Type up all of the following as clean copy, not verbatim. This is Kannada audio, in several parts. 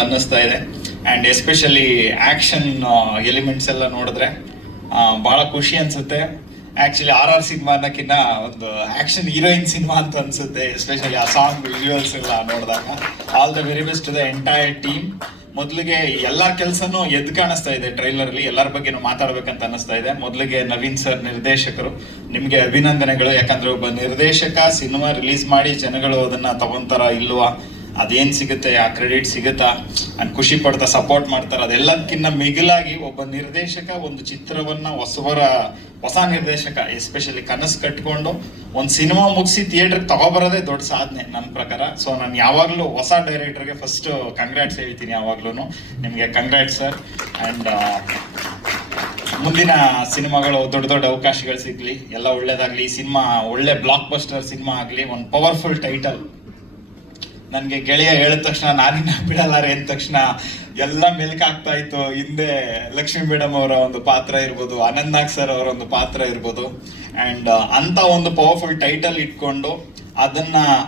ಅನ್ನಿಸ್ತಾ ಇದೆ. ಆ್ಯಂಡ್ ಎಸ್ಪೆಷಲಿ ಆ್ಯಕ್ಷನ್ ಎಲಿಮೆಂಟ್ಸ್ ಎಲ್ಲ ನೋಡಿದ್ರೆ ಭಾಳ ಖುಷಿ ಅನಿಸುತ್ತೆ. ಆ್ಯಕ್ಚುಲಿ RR ಸಿನಿಮಾ ಅನ್ನೋಕ್ಕಿಂತ ಒಂದು ಆ್ಯಕ್ಷನ್ ಹೀರೋಯಿನ್ ಸಿನಿಮಾ ಅಂತ ಅನಿಸುತ್ತೆ, ಎಸ್ಪೆಷಲಿ ಆ ಸಾಂಗ್ ವಿಜುವಲ್ಸ್ ಎಲ್ಲ ನೋಡಿದಾಗ. All the very best to the entire team. ಮೊದಲಿಗೆ ಎಲ್ಲರ ಕೆಲಸನೂ ಎದ್ದು ಕಾಣಿಸ್ತಾ ಇದೆ ಟ್ರೈಲರಲ್ಲಿ, ಎಲ್ಲರ ಬಗ್ಗೆನೂ ಮಾತಾಡ್ಬೇಕಂತ ಅನ್ನಿಸ್ತಾ ಇದೆ. ಮೊದಲಿಗೆ ನವೀನ್ ಸರ್ ನಿರ್ದೇಶಕರು, ನಿಮಗೆ ಅಭಿನಂದನೆಗಳು. ಯಾಕಂದ್ರೆ ಒಬ್ಬ ನಿರ್ದೇಶಕ ಸಿನಿಮಾ ರಿಲೀಸ್ ಮಾಡಿ ಜನಗಳು ಅದನ್ನ ತಗೊಂತಾರ ಇಲ್ವಾ, ಅದೇನು ಸಿಗುತ್ತೆ, ಆ ಕ್ರೆಡಿಟ್ ಸಿಗುತ್ತಾ ಅಂತ ಖುಷಿ ಪಡ್ತಾ ಸಪೋರ್ಟ್ ಮಾಡ್ತಾರೆ. ಅದೆಲ್ಲದಕ್ಕಿಂತ ಮಿಗಿಲಾಗಿ ಒಬ್ಬ ನಿರ್ದೇಶಕ ಒಂದು ಚಿತ್ರವನ್ನ ಹೊಸ ನಿರ್ದೇಶಕ ಎಸ್ಪೆಷಲಿ ಕನಸು ಕಟ್ಕೊಂಡು ಒಂದು ಸಿನಿಮಾ ಮುಗಿಸಿ ಥಿಯೇಟರ್ಗೆ ತಗೊಬರೋದೇ ದೊಡ್ಡ ಸಾಧನೆ ನನ್ನ ಪ್ರಕಾರ. ಸೊ ನಾನು ಯಾವಾಗಲೂ ಹೊಸ ಡೈರೆಕ್ಟರ್ಗೆ ಫಸ್ಟ್ ಕಂಗ್ರಾಟ್ಸ್ ಹೇಳ್ತೀನಿ, ಯಾವಾಗ್ಲೂ ನಿಮಗೆ ಕಂಗ್ರಾಟ್ಸ್ ಸರ್. ಆ್ಯಂಡ್ ಮುಂದಿನ ಸಿನಿಮಾಗಳು ದೊಡ್ಡ ದೊಡ್ಡ ಅವಕಾಶಗಳು ಸಿಗ್ಲಿ, ಎಲ್ಲ ಒಳ್ಳೇದಾಗ್ಲಿ. ಈ ಸಿನಿಮಾ ಒಳ್ಳೆ ಬ್ಲಾಕ್ ಬಸ್ಟರ್ ಸಿನಿಮಾ ಆಗಲಿ. ಒಂದು ಪವರ್ಫುಲ್ ಟೈಟಲ್. ನನಗೆ ಗೆಳೆಯ ಹೇಳಿದ ತಕ್ಷಣ ನಾನಿನ್ನ ಬಿಡಲಾರೆ ಅಂದ ತಕ್ಷಣ ಎಲ್ಲ ಮೆಲ್ಕಾಗ್ತಾ ಇತ್ತು. ಹಿಂದೆ ಲಕ್ಷ್ಮೀ ಮೇಡಮ್ ಅವರ ಒಂದು ಪಾತ್ರ ಇರ್ಬೋದು, ಅನಂತ್ ನಾಗ್ ಸರ್ ಅವರ ಒಂದು ಪಾತ್ರ ಇರ್ಬೋದು. ಆ್ಯಂಡ್ ಅಂತ ಒಂದು ಪವರ್ಫುಲ್ ಟೈಟಲ್ ಇಟ್ಕೊಂಡು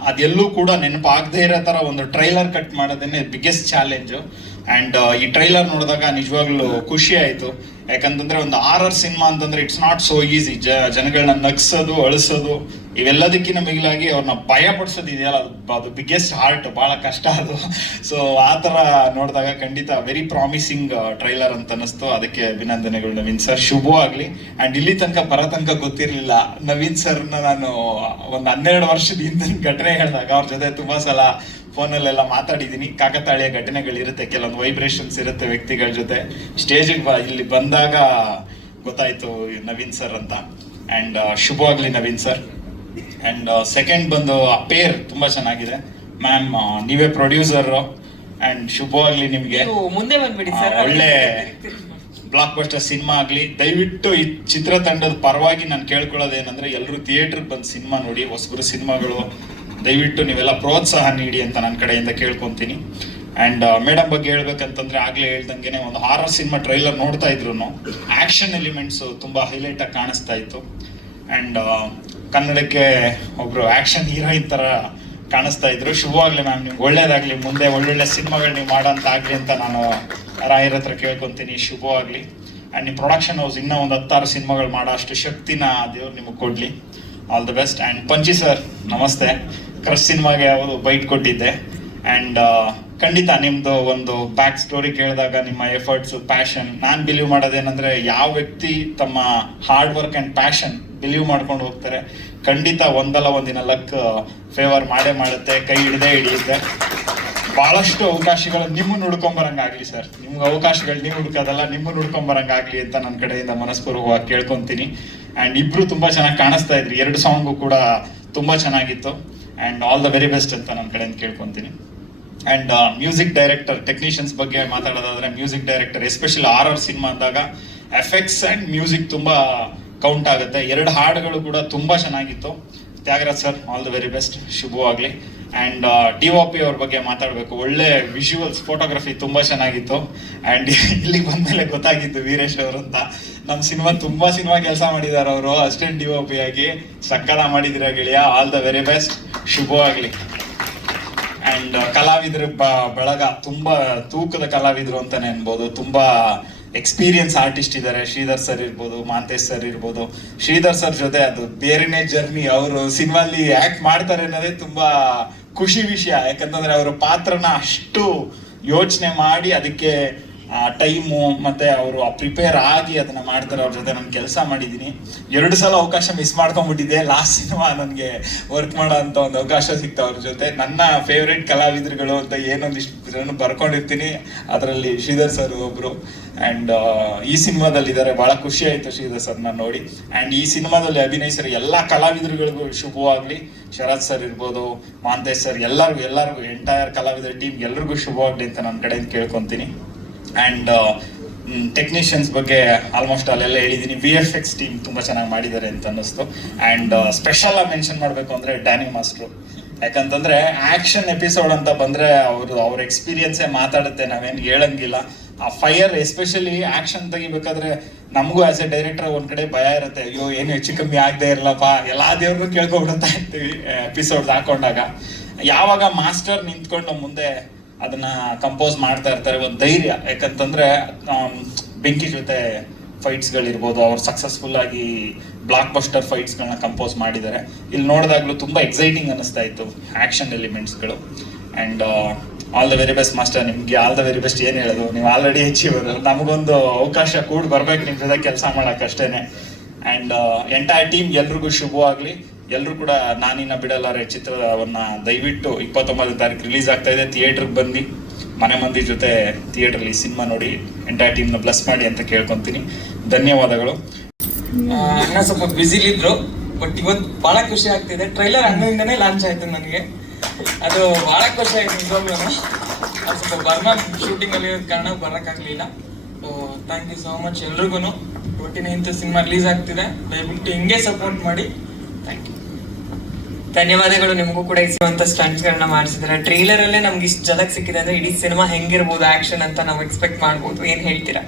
ಅದೆಲ್ಲೂ ಕೂಡ ನೆನಪಾಗದೇ ಇರೋ ಥರ ಒಂದು ಟ್ರೈಲರ್ ಕಟ್ ಮಾಡೋದೇನೆ ಬಿಗ್ಗೆಸ್ಟ್ ಚಾಲೆಂಜು. ಆ್ಯಂಡ್ ಈ ಟ್ರೈಲರ್ ನೋಡಿದಾಗ ನಿಜವಾಗ್ಲೂ ಖುಷಿ ಆಯಿತು. ಯಾಕಂತಂದ್ರೆ ಒಂದು RR ಸಿನಿಮಾ ಅಂತಂದ್ರೆ ಇಟ್ಸ್ ನಾಟ್ ಸೋ ಈಸಿ. ಜನಗಳನ್ನ ನಗ್ಸೋದು, ಅಳಿಸೋದು, ಇವೆಲ್ಲದಕ್ಕಿಂತ ಮಿಗಿಲಾಗಿ ಅವ್ರನ್ನ ಭಯ ಪಡಿಸೋದು ಇದೆಯಲ್ಲ, ಅದು ಬಿಗ್ಗೆಸ್ಟ್ ಆರ್ಟ್, ಭಾಳ ಕಷ್ಟ ಅದು. ಸೊ ಆ ಥರ ನೋಡಿದಾಗ ಖಂಡಿತ ವೆರಿ ಪ್ರಾಮಿಸಿಂಗ್ ಟ್ರೈಲರ್ ಅಂತ ಅನ್ನಿಸ್ತು. ಅದಕ್ಕೆ ಅಭಿನಂದನೆಗಳು ನವೀನ್ ಸರ್, ಶುಭವಾಗಲಿ. ಆ್ಯಂಡ್ ಇಲ್ಲಿ ತನಕ ಗೊತ್ತಿರಲಿಲ್ಲ ನವೀನ್ ಸರ್ನ ನಾನು ಒಂದು 12 ವರ್ಷದ ಹಿಂದಿನ ಘಟನೆ ಹೇಳಿದಾಗ ಅವ್ರ ಜೊತೆ ತುಂಬಾ ಸಲ ಫೋನಲ್ಲೆಲ್ಲ ಮಾತಾಡಿದ್ದೀನಿ. ಕಾಕತಾಳೀಯ ಘಟನೆಗಳಿರುತ್ತೆ, ಕೆಲವೊಂದು ವೈಬ್ರೇಷನ್ಸ್ ಇರುತ್ತೆ ವ್ಯಕ್ತಿಗಳ ಜೊತೆ. ಸ್ಟೇಜಿಗೆ ಇಲ್ಲಿ ಬಂದಾಗ ಗೊತ್ತಾಯ್ತು ನವೀನ್ ಸರ್ ಅಂತ. ಆ್ಯಂಡ್ ಶುಭವಾಗ್ಲಿ ನವೀನ್ ಸರ್. ಆ್ಯಂಡ್ ಸೆಕೆಂಡ್ ಬಂದು ಆ ಪೇರ್ ತುಂಬಾ ಚೆನ್ನಾಗಿದೆ ಮ್ಯಾಮ್, ನೀವೇ ಪ್ರೊಡ್ಯೂಸರ್. ಆ್ಯಂಡ್ ಶುಭವಾಗ್ಲಿ ನಿಮಗೆ, ಮುಂದೆ ಬಂದ್ಬಿಡಿ ಸರ್. ಒಳ್ಳೆ ಬ್ಲಾಕ್ ಬಸ್ಟರ್ ಸಿನಿಮಾ ಆಗಲಿ. ದಯವಿಟ್ಟು ಈ ಚಿತ್ರತಂಡದ ಪರವಾಗಿ ನಾನು ಕೇಳ್ಕೊಳ್ಳೋದೇನಂದ್ರೆ, ಎಲ್ಲರೂ ಥಿಯೇಟರ್ಗೆ ಬಂದು ಸಿನಿಮಾ ನೋಡಿ. ಹೊಸಬರು ಸಿನಿಮಾಗಳು ದಯವಿಟ್ಟು ನೀವೆಲ್ಲ ಪ್ರೋತ್ಸಾಹ ನೀಡಿ ಅಂತ ನನ್ನ ಕಡೆಯಿಂದ ಕೇಳ್ಕೊತೀನಿ. ಆ್ಯಂಡ್ ಮೇಡಮ್ ಬಗ್ಗೆ ಹೇಳ್ಬೇಕಂತಂದ್ರೆ, ಆಗ್ಲೇ ಹೇಳ್ದಂಗೆ ಒಂದು RR ಸಿನಿಮಾ ಟ್ರೈಲರ್ ನೋಡ್ತಾ ಇದ್ರು ಆಕ್ಷನ್ ಎಲಿಮೆಂಟ್ಸ್ ತುಂಬಾ ಹೈಲೈಟ್ ಆಗಿ ಕಾಣಿಸ್ತಾ ಇತ್ತು. ಆ್ಯಂಡ್ ಕನ್ನಡಕ್ಕೆ ಒಬ್ರು ಆಕ್ಷನ್ ಹೀರೋಯಿನ್ ತರ ಕಾಣಿಸ್ತಾ ಇದ್ರು. ಶುಭವಾಗ್ಲಿ ಮ್ಯಾಮ್, ನಿಮ್ಗೆ ಒಳ್ಳೇದಾಗ್ಲಿ, ಮುಂದೆ ಒಳ್ಳೊಳ್ಳೆ ಸಿನಿಮಾಗಳು ನೀವು ಮಾಡೋಂತ ಆಗ್ಲಿ ಅಂತ ನಾನು ರಾಯರ ಹತ್ರ ಕೇಳ್ಕೊತೀನಿ. ಶುಭವಾಗ್ಲಿ. ಆ್ಯಂಡ್ ನಿಮ್ಮ ಪ್ರೊಡಕ್ಷನ್ ಹೌಸ್ ಇನ್ನೂ ಒಂದು 10 ಸಿನಿಮಾಗಳು ಮಾಡೋ ಅಷ್ಟು ಶಕ್ತಿನ ದೇವ್ರು ನಿಮಗೆ ಕೊಡ್ಲಿ. All the best. And Panchi sir ನಮಸ್ತೆ. ಕ್ರಶ್ ಸಿನಿಮಾಗೆ ಯಾವುದು ಬೈಟ್ ಕೊಟ್ಟಿದ್ದೆ. ಆ್ಯಂಡ್ ಖಂಡಿತ ನಿಮ್ದು ಒಂದು ಬ್ಯಾಕ್ ಸ್ಟೋರಿ ಕೇಳಿದಾಗ ನಿಮ್ಮ ಎಫರ್ಟ್ಸ್, ಪ್ಯಾಷನ್, ನಾನು ಬಿಲೀವ್ ಮಾಡೋದೇನಂದ್ರೆ, ಯಾವ ವ್ಯಕ್ತಿ ತಮ್ಮ hard work and passion believe ಮಾಡ್ಕೊಂಡು ಹೋಗ್ತಾರೆ, ಖಂಡಿತ ಒಂದಲ್ಲ ಒಂದಿನ ಲಕ್ ಫೇವರ್ ಮಾಡೇ ಮಾಡುತ್ತೆ, ಕೈ ಹಿಡಿಯುತ್ತೆ. ಬಹಳಷ್ಟು ಅವಕಾಶಗಳು ನಿಮ್ಮನ್ನು ಹುಡ್ಕೊಂಬರಂಗಾಗ್ಲಿ ಸರ್. ನಿಮ್ಗೆ ಅವಕಾಶಗಳು ನೀವು ಹುಡ್ಕೋದಲ್ಲ, ನಿಮ್ಮನ್ನು ಹುಡ್ಕೊಂಬರಂಗಾಗ್ಲಿ ಅಂತ ನನ್ನ ಕಡೆಯಿಂದ ಮನಸ್ಪೂರ್ವಕವಾಗಿ ಕೇಳ್ಕೊತೀನಿ. ಆ್ಯಂಡ್ ಇಬ್ರು ತುಂಬಾ ಚೆನ್ನಾಗಿ ಕಾಣಿಸ್ತಾ ಇದ್ರಿ, 2 ಸಾಂಗು ಕೂಡ ತುಂಬಾ ಚೆನ್ನಾಗಿತ್ತು. And all the very best ಅಂತ ನನ್ನ ಕಡೆಯಿಂದ ಕೇಳ್ಕೊತೀನಿ. ಆ್ಯಂಡ್ ಮ್ಯೂಸಿಕ್ ಡೈರೆಕ್ಟರ್, ಟೆಕ್ನಿಷಿಯನ್ಸ್ ಬಗ್ಗೆ ಮಾತಾಡೋದಾದ್ರೆ, music director especially RR cinema ಅಂದಾಗ ಎಫೆಕ್ಟ್ಸ್ ಆ್ಯಂಡ್ ಮ್ಯೂಸಿಕ್ ತುಂಬಾ ಕೌಂಟ್ ಆಗುತ್ತೆ. 2 ಹಾಡುಗಳು ಕೂಡ ತುಂಬಾ ಚೆನ್ನಾಗಿತ್ತು. Thyagaraj sir, all the very best, ಶುಭವಾಗ್ಲಿ. ಆ್ಯಂಡ್ DOP ಅವ್ರ ಬಗ್ಗೆ ಮಾತಾಡಬೇಕು. ಒಳ್ಳೆ ವಿಜುವಲ್ಸ್, ಫೋಟೋಗ್ರಫಿ ತುಂಬಾ ಚೆನ್ನಾಗಿತ್ತು. ಆ್ಯಂಡ್ ಇಲ್ಲಿ ಬಂದ್ಮೇಲೆ ಗೊತ್ತಾಗಿತ್ತು ವೀರೇಶ್ ಅವರು ಅಂತ. ನಮ್ಮ ತುಂಬಾ ಸಿನಿಮಾ ಕೆಲಸ ಮಾಡಿದ್ದಾರೆ ಅವರು, ಅಸಿಸ್ಟೆಂಟ್ DOP ಆಗಿ ಸಕ್ಕದ ಮಾಡಿದಿರ ಗೆಳೆಯ. ಆಲ್ ದ ವೆರಿ ಬೆಸ್ಟ್, ಶುಭವಾಗ್ಲಿ. ಆ್ಯಂಡ್ ಕಲಾವಿದ್ರ ಬಳಗ ತುಂಬಾ ತೂಕದ ಕಲಾವಿದರು ಅಂತಾನೆ ಅನ್ಬೋದು. ತುಂಬಾ ಎಕ್ಸ್ಪೀರಿಯನ್ಸ್ ಆರ್ಟಿಸ್ಟ್ ಇದ್ದಾರೆ. ಶ್ರೀಧರ್ ಸರ್ ಇರ್ಬೋದು, ಮಾಂತೇಶ್ ಸರ್ ಇರ್ಬೋದು. ಶ್ರೀಧರ್ ಸರ್ ಜೊತೆ ಅದು ಬೇರೆನೇ ಜರ್ನಿ. ಅವರು ಸಿನಿಮಾಲಿ ಆಕ್ಟ್ ಮಾಡ್ತಾರೆ ಅನ್ನೋದೇ ತುಂಬಾ ಖುಷಿ ವಿಷಯ. ಯಾಕಂತಂದ್ರೆ ಅವರ ಪಾತ್ರನ ಅಷ್ಟು ಯೋಚನೆ ಮಾಡಿ ಅದಕ್ಕೆ ಟೈಮು ಮತ್ತೆ ಅವರು ಪ್ರಿಪೇರ್ ಆಗಿ ಅದನ್ನ ಮಾಡ್ತಾರೆ. ಅವ್ರ ಜೊತೆ ನಾನು ಕೆಲಸ ಮಾಡಿದ್ದೀನಿ. 2 ಸಲ ಅವಕಾಶ ಮಿಸ್ ಮಾಡ್ಕೊಂಡ್ಬಿಟ್ಟಿದ್ದೆ. ಲಾಸ್ಟ್ ಸಿನಿಮಾ ನನಗೆ ವರ್ಕ್ ಮಾಡೋ ಅಂತ ಒಂದು ಅವಕಾಶ ಸಿಕ್ತ ಅವ್ರ ಜೊತೆ. ನನ್ನ ಫೇವ್ರೇಟ್ ಕಲಾವಿದರುಗಳು ಅಂತ ಏನೊಂದಿಷ್ಟು ಬರ್ಕೊಂಡಿರ್ತೀನಿ, ಅದರಲ್ಲಿ ಶ್ರೀಧರ್ ಸರ್ ಒಬ್ರು. ಆ್ಯಂಡ್ ಈ ಸಿನಿಮಾದಲ್ಲಿ ಇದ್ದಾರೆ. ಬಹಳ ಖುಷಿ ಆಯ್ತು ಶ್ರೀಧರ್ ಸರ್ನ ನೋಡಿ. ಆ್ಯಂಡ್ ಈ ಸಿನಿಮಾದಲ್ಲಿ ಅಭಿನಯಿಸಿರೋ ಎಲ್ಲ ಕಲಾವಿದರುಗಳಿಗೂ ಶುಭವಾಗ್ಲಿ. ಶರತ್ ಸರ್ ಇರ್ಬೋದು, ಮಾಂತೇಶ್ ಸರ್, ಎಲ್ಲರಿಗೂ ಎಂಟೈರ್ ಕಲಾವಿದರ ಟೀಮ್ ಎಲ್ರಿಗೂ ಶುಭವಾಗ್ಲಿ ಅಂತ ನನ್ನ ಕಡೆಯಿಂದ ಕೇಳ್ಕೊತೀನಿ. ಆ್ಯಂಡ್ ಟೆಕ್ನಿಷಿಯನ್ಸ್ ಬಗ್ಗೆ ಆಲ್ಮೋಸ್ಟ್ ಅಲ್ಲೆಲ್ಲ ಹೇಳಿದ್ದೀನಿ. VFX ಟೀಮ್ ತುಂಬಾ ಚೆನ್ನಾಗಿ ಮಾಡಿದ್ದಾರೆ ಅಂತ ಅನ್ನಿಸ್ತು. ಆ್ಯಂಡ್ ಸ್ಪೆಷಲ್ ಆಗಿ ಮೆನ್ಷನ್ ಮಾಡಬೇಕು ಅಂದ್ರೆ ಡ್ಯಾನಿ ಮಾಸ್ಟ್ರು. ಯಾಕಂತಂದ್ರೆ ಆಕ್ಷನ್ ಎಪಿಸೋಡ್ ಅಂತ ಬಂದ್ರೆ ಅವ್ರ ಎಕ್ಸ್ಪೀರಿಯನ್ಸೇ ಮಾತಾಡುತ್ತೆ, ನಾವೇನು ಹೇಳಂಗಿಲ್ಲ. ಆ ಫೈರ್, ಎಸ್ಪೆಷಲಿ ಆಕ್ಷನ್ ತೆಗಿಬೇಕಾದ್ರೆ ನಮಗೂ ಆಸ್ ಎ ಡೈರೆಕ್ಟರ್ ಒಂದ್ ಕಡೆ ಭಯ ಇರುತ್ತೆ, ಅಯ್ಯೋ ಏನು ಹೆಚ್ಚು ಕಮ್ಮಿ ಆಗದೆ ಇರಲ್ಲಪ್ಪ, ಎಲ್ಲಾ ದೇವ್ರನ್ನೂ ಕೇಳ್ಕೊಬಿಡ್ತಾ ಇರ್ತೀವಿ ಎಪಿಸೋಡ್ ಹಾಕೊಂಡಾಗ. ಯಾವಾಗ ಮಾಸ್ಟರ್ ನಿಂತ್ಕೊಂಡು ಮುಂದೆ ಅದನ್ನ ಕಂಪೋಸ್ ಮಾಡ್ತಾ ಇರ್ತಾರೆ. ಒಂದು ಧೈರ್ಯ, ಯಾಕಂತಂದ್ರೆ ಬೆಂಕಿ ಜೊತೆ ಫೈಟ್ಸ್ಗಳಿರ್ಬೋದು, ಅವ್ರು ಸಕ್ಸಸ್ಫುಲ್ ಆಗಿ ಬ್ಲಾಕ್ ಬಸ್ಟರ್ ಫೈಟ್ಸ್ಗಳನ್ನ ಕಂಪೋಸ್ ಮಾಡಿದ್ದಾರೆ. ಇಲ್ಲಿ ನೋಡಿದಾಗ್ಲೂ ತುಂಬಾ ಎಕ್ಸೈಟಿಂಗ್ ಅನಿಸ್ತಾ ಇತ್ತು ಆಕ್ಷನ್ ಎಲಿಮೆಂಟ್ಸ್ಗಳು. And all the very best master. ನಿಮ್ಗೆ ಆಲ್ ದ ವೆರಿ ಬೆಸ್ಟ್. ಏನು ಹೇಳೋದು, ನೀವು ಆಲ್ರೆಡಿ ಹೆಚ್ಚಿವರು, ನಮಗೊಂದು ಅವಕಾಶ ಕೂಡ ಬರ್ಬೇಕು ನಿಮ್ಮ ಜೊತೆ ಕೆಲಸ ಮಾಡಕ್ಕೆ ಅಷ್ಟೇನೆ. ಆ್ಯಂಡ್ ಎಂಟೈರ್ ಟೀಮ್ ಎಲ್ರಿಗೂ ಶುಭವಾಗಲಿ. ಎಲ್ಲರೂ ಕೂಡ ನಾನಿನ್ನ ಬಿಡಲಾರೆ ಚಿತ್ರವನ್ನ ದಯವಿಟ್ಟು 29ನೇ ತಾರೀಕು ರಿಲೀಸ್ ಆಗ್ತಾ ಇದೆ. ಥಿಯೇಟ್ರಿಗೆ ಬಂದು ಮನೆ ಮಂದಿ ಜೊತೆ ಥಿಯೇಟ್ರಲ್ಲಿ ಸಿನಿಮಾ ನೋಡಿ ಎಂಟೈರ್ ಟೀಮ್ನ ಬ್ಲೆಸ್ ಮಾಡಿ ಅಂತ ಕೇಳ್ಕೊತೀನಿ. ಧನ್ಯವಾದಗಳು. ಅಣ್ಣ ಸ್ವಲ್ಪ ಬ್ಯುಸಿಲಿದ್ರು, ಬಟ್ ಇವತ್ತು ಬಹಳ ಖುಷಿ ಆಗ್ತಿದೆ. ಟ್ರೈಲರ್ ಅಣ್ಣಿಂದನೇ ಲಾಂಚ್ ಆಯ್ತು ನನಗೆ, ಅದು ಬಹಳ ಖುಷಿ ಆಯ್ತು ನಿಜವಾಗ್ಲೂ. ಅದು ಸ್ವಲ್ಪ ಬರ್ನ ಶೂಟಿಂಗ್ ಅಲ್ಲಿ ಕಾರಣ ಬರೋಕ್ಕಾಗಲಿಲ್ಲ. So thank you so much ಎಲ್ರಿಗೂ. ಒಟ್ಟಿನ ಇಂಥ ಸಿನಿಮಾ ರಿಲೀಸ್ ಆಗ್ತಿದೆ, ದಯವಿಟ್ಟು ಹಿಂಗೆ ಸಪೋರ್ಟ್ ಮಾಡಿ. Thank you. ಧನ್ಯವಾದಗಳು. ನಿಮಗೂ ಕೂಡ ಇರುವಂತ ಸ್ಟಂಟ್ಸ್ ಗಳನ್ನ ಮಾಡಿಸಿದ್ರೆ ಟ್ರೈಲರ್ ಅಲ್ಲೇ ನಮ್ಗೆ ಇಷ್ಟು ಜಲಕ್ ಸಿಕ್ಕಿದೆ ಅಂದ್ರೆ ಇಡೀ ಸಿನಿಮಾ ಹೆಂಗಿರ್ಬೋದು ಆಕ್ಷನ್ ಅಂತ ನಾವು ಎಕ್ಸ್ಪೆಕ್ಟ್ ಮಾಡ್ಬೋದು. ಏನ್ ಹೇಳ್ತೀರಾ?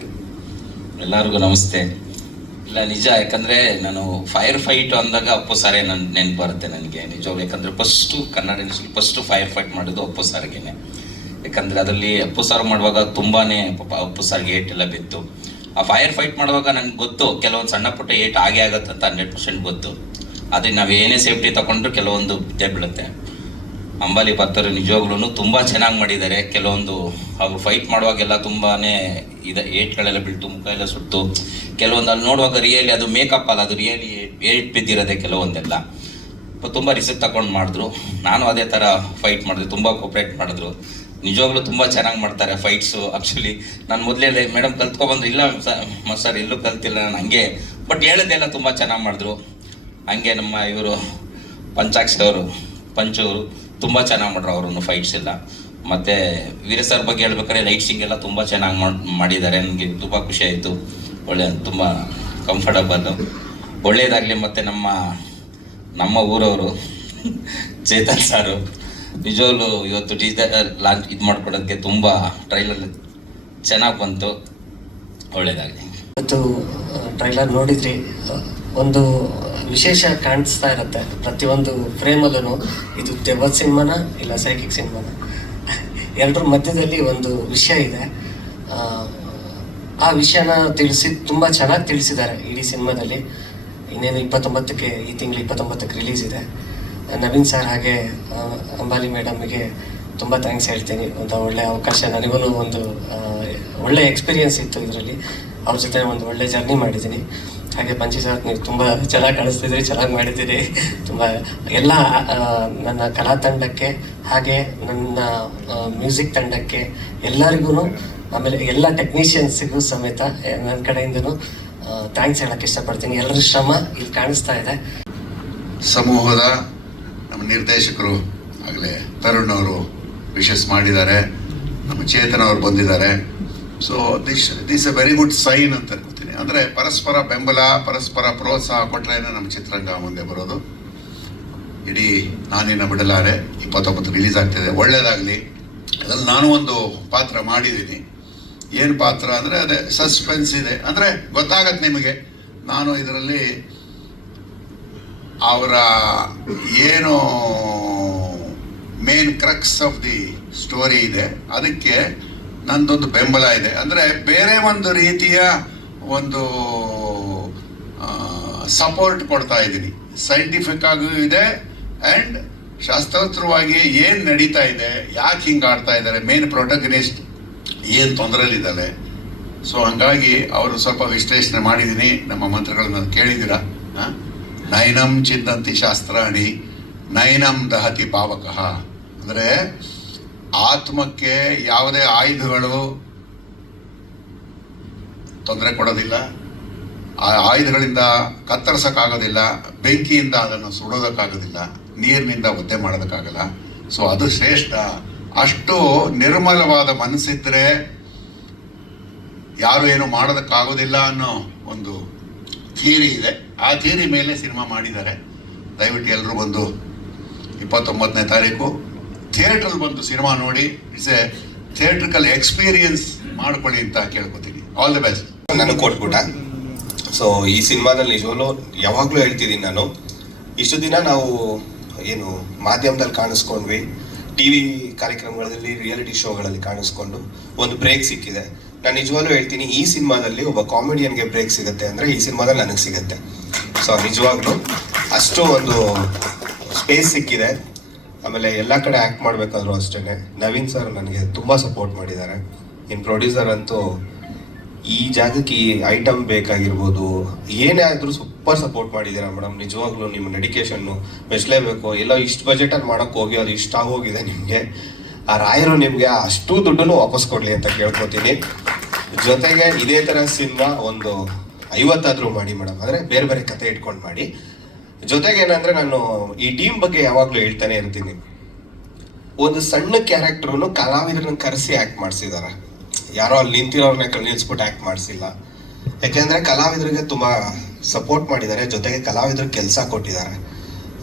ಎಲ್ಲರಿಗೂ ನಮಸ್ತೆ. ಇಲ್ಲ ನಿಜ, ಯಾಕಂದ್ರೆ ನಾನು ಫೈರ್ ಫೈಟ್ ಅಂದಾಗ ಅಪ್ಪು ಸಾರೇ ನನ್ ನೆನ್ಪು ಬರುತ್ತೆ ನನಗೆ ನಿಜವಾಗ್ಲು. ಯಾಕಂದ್ರೆ Kannada industry first fire fight ಮಾಡೋದು ಅಪ್ಪು ಸಾರ್ಗೆನೆ. ಯಾಕಂದ್ರೆ ಅದರಲ್ಲಿ ಅಪ್ಪು ಸಾರ್ ಮಾಡುವಾಗ ತುಂಬಾನೇ ಪಾಪ ಅಪ್ಪು ಸಾರ್ಗೆ ಏಟ್ ಎಲ್ಲ ಬಿತ್ತು. ಆ ಫೈರ್ ಫೈಟ್ ಮಾಡುವಾಗ ನಂಗೆ ಗೊತ್ತು ಕೆಲವೊಂದು ಸಣ್ಣ ಪುಟ್ಟ ಏಟ್ ಆಗೇ ಆಗತ್ತಂತ 100% ಗೊತ್ತು. ಆದರೆ ನಾವು ಏನೇ ಸೇಫ್ಟಿ ತಗೊಂಡ್ರು ಕೆಲವೊಂದು ಬಿದ್ದೇ ಬೀಳುತ್ತೆ. ಅಂಬಾಲಿ ಭಕ್ತರು ನಿಜವಾಗ್ಲೂ ತುಂಬ ಚೆನ್ನಾಗಿ ಮಾಡಿದ್ದಾರೆ. ಕೆಲವೊಂದು ಅವರು ಫೈಟ್ ಮಾಡುವಾಗೆಲ್ಲ ತುಂಬಾನೇ ಏಟ್ಗಳೆಲ್ಲ ಬೀಳ್ತು, ಮುಖ ಎಲ್ಲ ಸುಟ್ಟು. ಕೆಲವೊಂದು ಅಲ್ಲಿ ನೋಡುವಾಗ ರಿಯಲಿ ಅದು ಮೇಕಪ್ ಅಲ್ಲ, ಅದು ರಿಯಲಿ ಏಟ್ ಬಿದ್ದಿರೋದೆ ಕೆಲವೊಂದೆಲ್ಲ. ತುಂಬ ರಿಸ್ಕ್ ತಗೊಂಡು ಮಾಡಿದ್ರು. ನಾನು ಅದೇ ಥರ ಫೈಟ್ ಮಾಡಿದೆ, ತುಂಬ ಕೋಪ್ರೇಟ್ ಮಾಡಿದ್ರು. ನಿಜವಾಗ್ಲೂ ತುಂಬ ಚೆನ್ನಾಗಿ ಮಾಡ್ತಾರೆ ಫೈಟ್ಸು. ಆ್ಯಕ್ಚುಲಿ ನಾನು ಮೊದಲೇ ಮೇಡಮ್ ಕಲ್ತ್ಕೊಬಂದ್ರು, ಇಲ್ಲ ಸರ್ ಎಲ್ಲೂ ಕಲ್ತಿಲ್ಲ ನಾನು ಹಂಗೆ, ಬಟ್ ಹೇಳೋದೆಲ್ಲ ತುಂಬ ಚೆನ್ನಾಗಿ ಮಾಡಿದ್ರು. ಹಂಗೆ ನಮ್ಮ ಇವರು ಪಂಚಾಕ್ಷ ಅವರು ಪಂಚವರು ತುಂಬ ಚೆನ್ನಾಗಿ ಮಾಡ್ರು ಅವ್ರನ್ನು ಫೈಟ್ಸ್ ಎಲ್ಲ. ಮತ್ತು ವೀರ ಸರ್ ಬಗ್ಗೆ ಹೇಳ್ಬೇಕಾದ್ರೆ ಲೈಟ್ಸಿಂಗ್ ಎಲ್ಲ ತುಂಬ ಚೆನ್ನಾಗಿ ಮಾಡಿದ್ದಾರೆ. ನನಗೆ ತುಂಬ ಖುಷಿ ಆಯಿತು. ತುಂಬ ಕಂಫರ್ಟಬಲ್, ಒಳ್ಳೆಯದಾಗಲಿ. ಮತ್ತು ನಮ್ಮ ಊರವರು ಚೇತನ್ ಸಾರು ನಿಜವಾಗ್ಲೂ ಇವತ್ತು ಲಾಂಚ್ ಇದು ಮಾಡ್ಕೊಡೋದಕ್ಕೆ ತುಂಬ ಟ್ರೈಲರ್ ಚೆನ್ನಾಗಿ ಬಂತು. ಒಳ್ಳೆಯದಾಗಲಿ. ಇವತ್ತು ಟ್ರೈಲರ್ ನೋಡಿದ್ರಿ, ಒಂದು ವಿಶೇಷ ಕಾಣಿಸ್ತಾ ಇರುತ್ತೆ ಪ್ರತಿಯೊಂದು ಫ್ರೇಮಲ್ಲೂ. ಇದು ದೆವ್ವದ ಸಿನಿಮಾನ ಇಲ್ಲ ಸೈಕಿಕ್ ಸಿನಿಮಾನ, ಎರಡರ ಮಧ್ಯದಲ್ಲಿ ಒಂದು ವಿಷಯ ಇದೆ. ಆ ವಿಷಯನ ತುಂಬ ಚೆನ್ನಾಗಿ ತಿಳಿಸಿದ್ದಾರೆ ಇಡೀ ಸಿನಿಮಾದಲ್ಲಿ. ಇನ್ನೇನು 29ಕ್ಕೆ, ಈ ತಿಂಗಳು 29ಕ್ಕೆ ರಿಲೀಸ್ ಇದೆ. ನವೀನ್ ಸರ್ ಹಾಗೆ ಅಂಬಾಲಿ ಮೇಡಮ್ಗೆ ತುಂಬ ಥ್ಯಾಂಕ್ಸ್ ಹೇಳ್ತೀನಿ. ಒಂದು ಒಳ್ಳೆಯ ಅವಕಾಶ, ನನಗೂ ಒಂದು ಒಳ್ಳೆಯ ಎಕ್ಸ್ಪೀರಿಯನ್ಸ್ ಇತ್ತು ಇದರಲ್ಲಿ. ಅವ್ರ ಜೊತೆ ಒಂದು ಒಳ್ಳೆ ಜರ್ನಿ ಮಾಡಿದ್ದೀನಿ. ಹಾಗೆ ಪಂಚಿ ಸರ್, ನೀವು ತುಂಬ ಚೆನ್ನಾಗಿ ಕಾಣಿಸ್ತಿದ್ರಿ, ಚೆನ್ನಾಗಿ ಮಾಡಿದ್ದೀರಿ. ತುಂಬ ಎಲ್ಲ ನನ್ನ ಕಲಾ ತಂಡಕ್ಕೆ ಹಾಗೆ ನನ್ನ ಮ್ಯೂಸಿಕ್ ತಂಡಕ್ಕೆ ಎಲ್ಲರಿಗೂ, ಆಮೇಲೆ ಎಲ್ಲ ಟೆಕ್ನಿಷಿಯನ್ಸಿಗೂ ಸಮೇತ ನನ್ನ ಕಡೆಯಿಂದನೂ ಥ್ಯಾಂಕ್ಸ್ ಹೇಳೋಕ್ಕೆ ಇಷ್ಟಪಡ್ತೀನಿ. ಎಲ್ಲರ ಶ್ರಮ ಇಲ್ಲಿ ಕಾಣಿಸ್ತಾ ಇದೆ. ಸಮೂಹದ ನಮ್ಮ ನಿರ್ದೇಶಕರು ಆಗಲೇ ತರುಣ್ ಅವರು ವಿಶಸ್ ಮಾಡಿದ್ದಾರೆ, ನಮ್ಮ ಚೇತನ್ ಅವರು ಬಂದಿದ್ದಾರೆ. So this a very good sign ಅಂತ ಅನ್ಕೋತೀನಿ. ಅಂದರೆ ಪರಸ್ಪರ ಬೆಂಬಲ, ಪರಸ್ಪರ ಪ್ರೋತ್ಸಾಹ ಕೊಟ್ಟರೆ ನಮ್ಮ ಚಿತ್ರರಂಗ ಮುಂದೆ ಬರೋದು. ಇಡೀ ನಾನಿನ್ನ ಬಿಡಲಾರೆ 29 ರಿಲೀಸ್ ಆಗ್ತಿದೆ. ಒಳ್ಳೆಯದಾಗಲಿ. ಅದ್ರಲ್ಲಿ ನಾನು ಒಂದು ಪಾತ್ರ ಮಾಡಿದ್ದೀನಿ. ಏನು ಪಾತ್ರ ಅಂದರೆ ಅದೇ ಸಸ್ಪೆನ್ಸ್ ಇದೆ. ಅಂದರೆ ಗೊತ್ತಾಗತ್ತೆ ನಿಮಗೆ, ನಾನು ಇದರಲ್ಲಿ ಅವರ ಏನು main crux of the story ಇದೆ, ಅದಕ್ಕೆ ನಂದೊಂದು ಬೆಂಬಲ ಇದೆ. ಅಂದರೆ ಬೇರೆ ಒಂದು ರೀತಿಯ ಒಂದು ಸಪೋರ್ಟ್ ಕೊಡ್ತಾ ಇದ್ದೀನಿ. ಸೈಂಟಿಫಿಕ್ ಆಗೂ ಇದೆ ಆ್ಯಂಡ್ ಶಾಸ್ತ್ರೋತ್ತರವಾಗಿ ಏನು ನಡೀತಾ ಇದೆ, ಯಾಕೆ ಹಿಂಗೆ ಆಡ್ತಾ ಇದ್ದಾರೆ, ಮೇನ್ ಪ್ರೊಟಗನಿಸ್ಟ್ ಏನು ತೊಂದರೆಯಲ್ಲಿದ್ದಾಳೆ. ಸೊ ಹಂಗಾಗಿ ಅವರು ಸ್ವಲ್ಪ ವಿಶ್ಲೇಷಣೆ ಮಾಡಿದ್ದೀನಿ. ನಮ್ಮ ಮಂತ್ರಗಳನ್ನ ಕೇಳಿದ್ದೀರಾ. ನೈನಂ ಚಿಂತಂತಿ ಶಾಸ್ತ್ರಾಣಿ ನೈನಂ ದಹತಿ ಪಾವಕಃ. ಅಂದರೆ ಆತ್ಮಕ್ಕೆ ಯಾವುದೇ ಆಯುಧಗಳು ತೊಂದರೆ ಕೊಡೋದಿಲ್ಲ, ಆ ಆಯುಧಗಳಿಂದ ಕತ್ತರಿಸೋಕ್ಕಾಗೋದಿಲ್ಲ, ಬೆಂಕಿಯಿಂದ ಅದನ್ನು ಸುಡೋದಕ್ಕಾಗೋದಿಲ್ಲ, ನೀರಿನಿಂದ ಒದ್ದೆ ಮಾಡೋದಕ್ಕಾಗಲ್ಲ. ಸೊ ಅದು ಶ್ರೇಷ್ಠ. ಅಷ್ಟು ನಿರ್ಮಲವಾದ ಮನಸ್ಸಿದ್ರೆ ಯಾರು ಏನು ಮಾಡೋದಕ್ಕಾಗೋದಿಲ್ಲ ಅನ್ನೋ ಒಂದು ಥಿಯರಿ ಇದೆ. ಆ ಥಿಯರಿ ಮೇಲೆ ಸಿನಿಮಾ ಮಾಡಿದ್ದಾರೆ. ದಯವಿಟ್ಟು ಎಲ್ಲರೂ ಬಂದು 29ನೇ ತಾರೀಕು ಥಿಯೇಟ್ರಲ್ಲಿ ಬಂದು ಸಿನಿಮಾ ನೋಡಿ, ಇಟ್ಸ್ ಎ ಥಿಯೇಟ್ರಿಕಲ್ ಎಕ್ಸ್ಪೀರಿಯನ್ಸ್ ಮಾಡ್ಕೊಳ್ಳಿ ಅಂತ ಕೇಳ್ಕೊತೀನಿ. All the best. ನನಗೆ ಕೊಟ್ಬಿಟ್ಟ. ಸೊ ಈ ಸಿನಿಮಾದಲ್ಲಿ ನಿಜವಲ್ಲೂ ಯಾವಾಗಲೂ ಹೇಳ್ತಿದ್ದೀನಿ ನಾನು, ಇಷ್ಟು ದಿನ ನಾವು ಏನು ಮಾಧ್ಯಮದಲ್ಲಿ ಕಾಣಿಸ್ಕೊಂಡ್ವಿ, ಟಿವಿ ಕಾರ್ಯಕ್ರಮಗಳಲ್ಲಿ ರಿಯಾಲಿಟಿ ಶೋಗಳಲ್ಲಿ ಕಾಣಿಸ್ಕೊಂಡು ಒಂದು ಬ್ರೇಕ್ ಸಿಕ್ಕಿದೆ. ನಾನು ನಿಜವಾಗ್ಲೂ ಹೇಳ್ತೀನಿ, ಈ ಸಿನಿಮಾದಲ್ಲಿ ಒಬ್ಬ ಕಾಮಿಡಿಯನ್ಗೆ ಬ್ರೇಕ್ ಸಿಗುತ್ತೆ ಅಂದರೆ ಈ ಸಿನಿಮಾದಲ್ಲಿ ನನಗೆ ಸಿಗುತ್ತೆ. ಸೊ ನಿಜವಾಗ್ಲೂ ಅಷ್ಟು ಒಂದು ಸ್ಪೇಸ್ ಸಿಕ್ಕಿದೆ. ಆಮೇಲೆ ಎಲ್ಲ ಕಡೆ ಆ್ಯಕ್ಟ್ ಮಾಡಬೇಕಾದ್ರೂ ಅಷ್ಟೇ ನವೀನ್ ಸರ್ ನನಗೆ ತುಂಬ ಸಪೋರ್ಟ್ ಮಾಡಿದ್ದಾರೆ. ಇನ್ನು ಪ್ರೊಡ್ಯೂಸರ್ ಅಂತೂ ಈ ಜಾಗಕ್ಕೆ ಈ ಐಟಮ್ ಬೇಕಾಗಿರ್ಬೋದು, ಏನೇ ಆದರೂ ಸೂಪರ್ ಸಪೋರ್ಟ್ ಮಾಡಿದ್ದೀರಾ ಮೇಡಮ್. ನಿಜವಾಗ್ಲೂ ನಿಮ್ಮ ಡೆಡಿಕೇಶನ್ನು ಮೆಚ್ಚಲೇಬೇಕು. ಎಲ್ಲೋ ಇಷ್ಟು ಬಜೆಟಲ್ಲಿ ಮಾಡೋಕ್ಕೆ ಹೋಗಿ ಅದು ಇಷ್ಟ ಆಗೋಗಿದೆ ನಿಮಗೆ. ಆ ರಾಯರು ನಿಮಗೆ ಅಷ್ಟು ದುಡ್ಡನ್ನು ವಾಪಸ್ ಕೊಡಲಿ ಅಂತ ಕೇಳ್ಕೊತೀನಿ. ಜೊತೆಗೆ ಇದೇ ಥರ ಸಿನಿಮಾ ಒಂದು 50 ಮಾಡಿ ಮೇಡಮ್, ಅಂದರೆ ಬೇರೆ ಬೇರೆ ಕತೆ ಇಟ್ಕೊಂಡು ಮಾಡಿ. ಜೊತೆಗೆ ಏನಂದರೆ ನಾನು ಈ ಟೀಮ್ ಬಗ್ಗೆ ಯಾವಾಗಲೂ ಹೇಳ್ತಾನೆ ಇರ್ತೀನಿ, ಒಂದು ಸಣ್ಣ ಕ್ಯಾರೆಕ್ಟ್ರೂ ಕಲಾವಿದರನ್ನ ಕರೆಸಿ ಆ್ಯಕ್ಟ್ ಮಾಡಿಸಿದ್ದಾರೆ. ಯಾರೋ ಅಲ್ಲಿ ನಿಂತಿರೋರ್ನ ನಿಲ್ಸ್ಬಿಟ್ಟು ಆ್ಯಕ್ಟ್ ಮಾಡಿಸಿಲ್ಲ. ಯಾಕೆಂದರೆ ಕಲಾವಿದರಿಗೆ ತುಂಬ ಸಪೋರ್ಟ್ ಮಾಡಿದ್ದಾರೆ, ಜೊತೆಗೆ ಕಲಾವಿದರಿಗೆ ಕೆಲಸ ಕೊಟ್ಟಿದ್ದಾರೆ.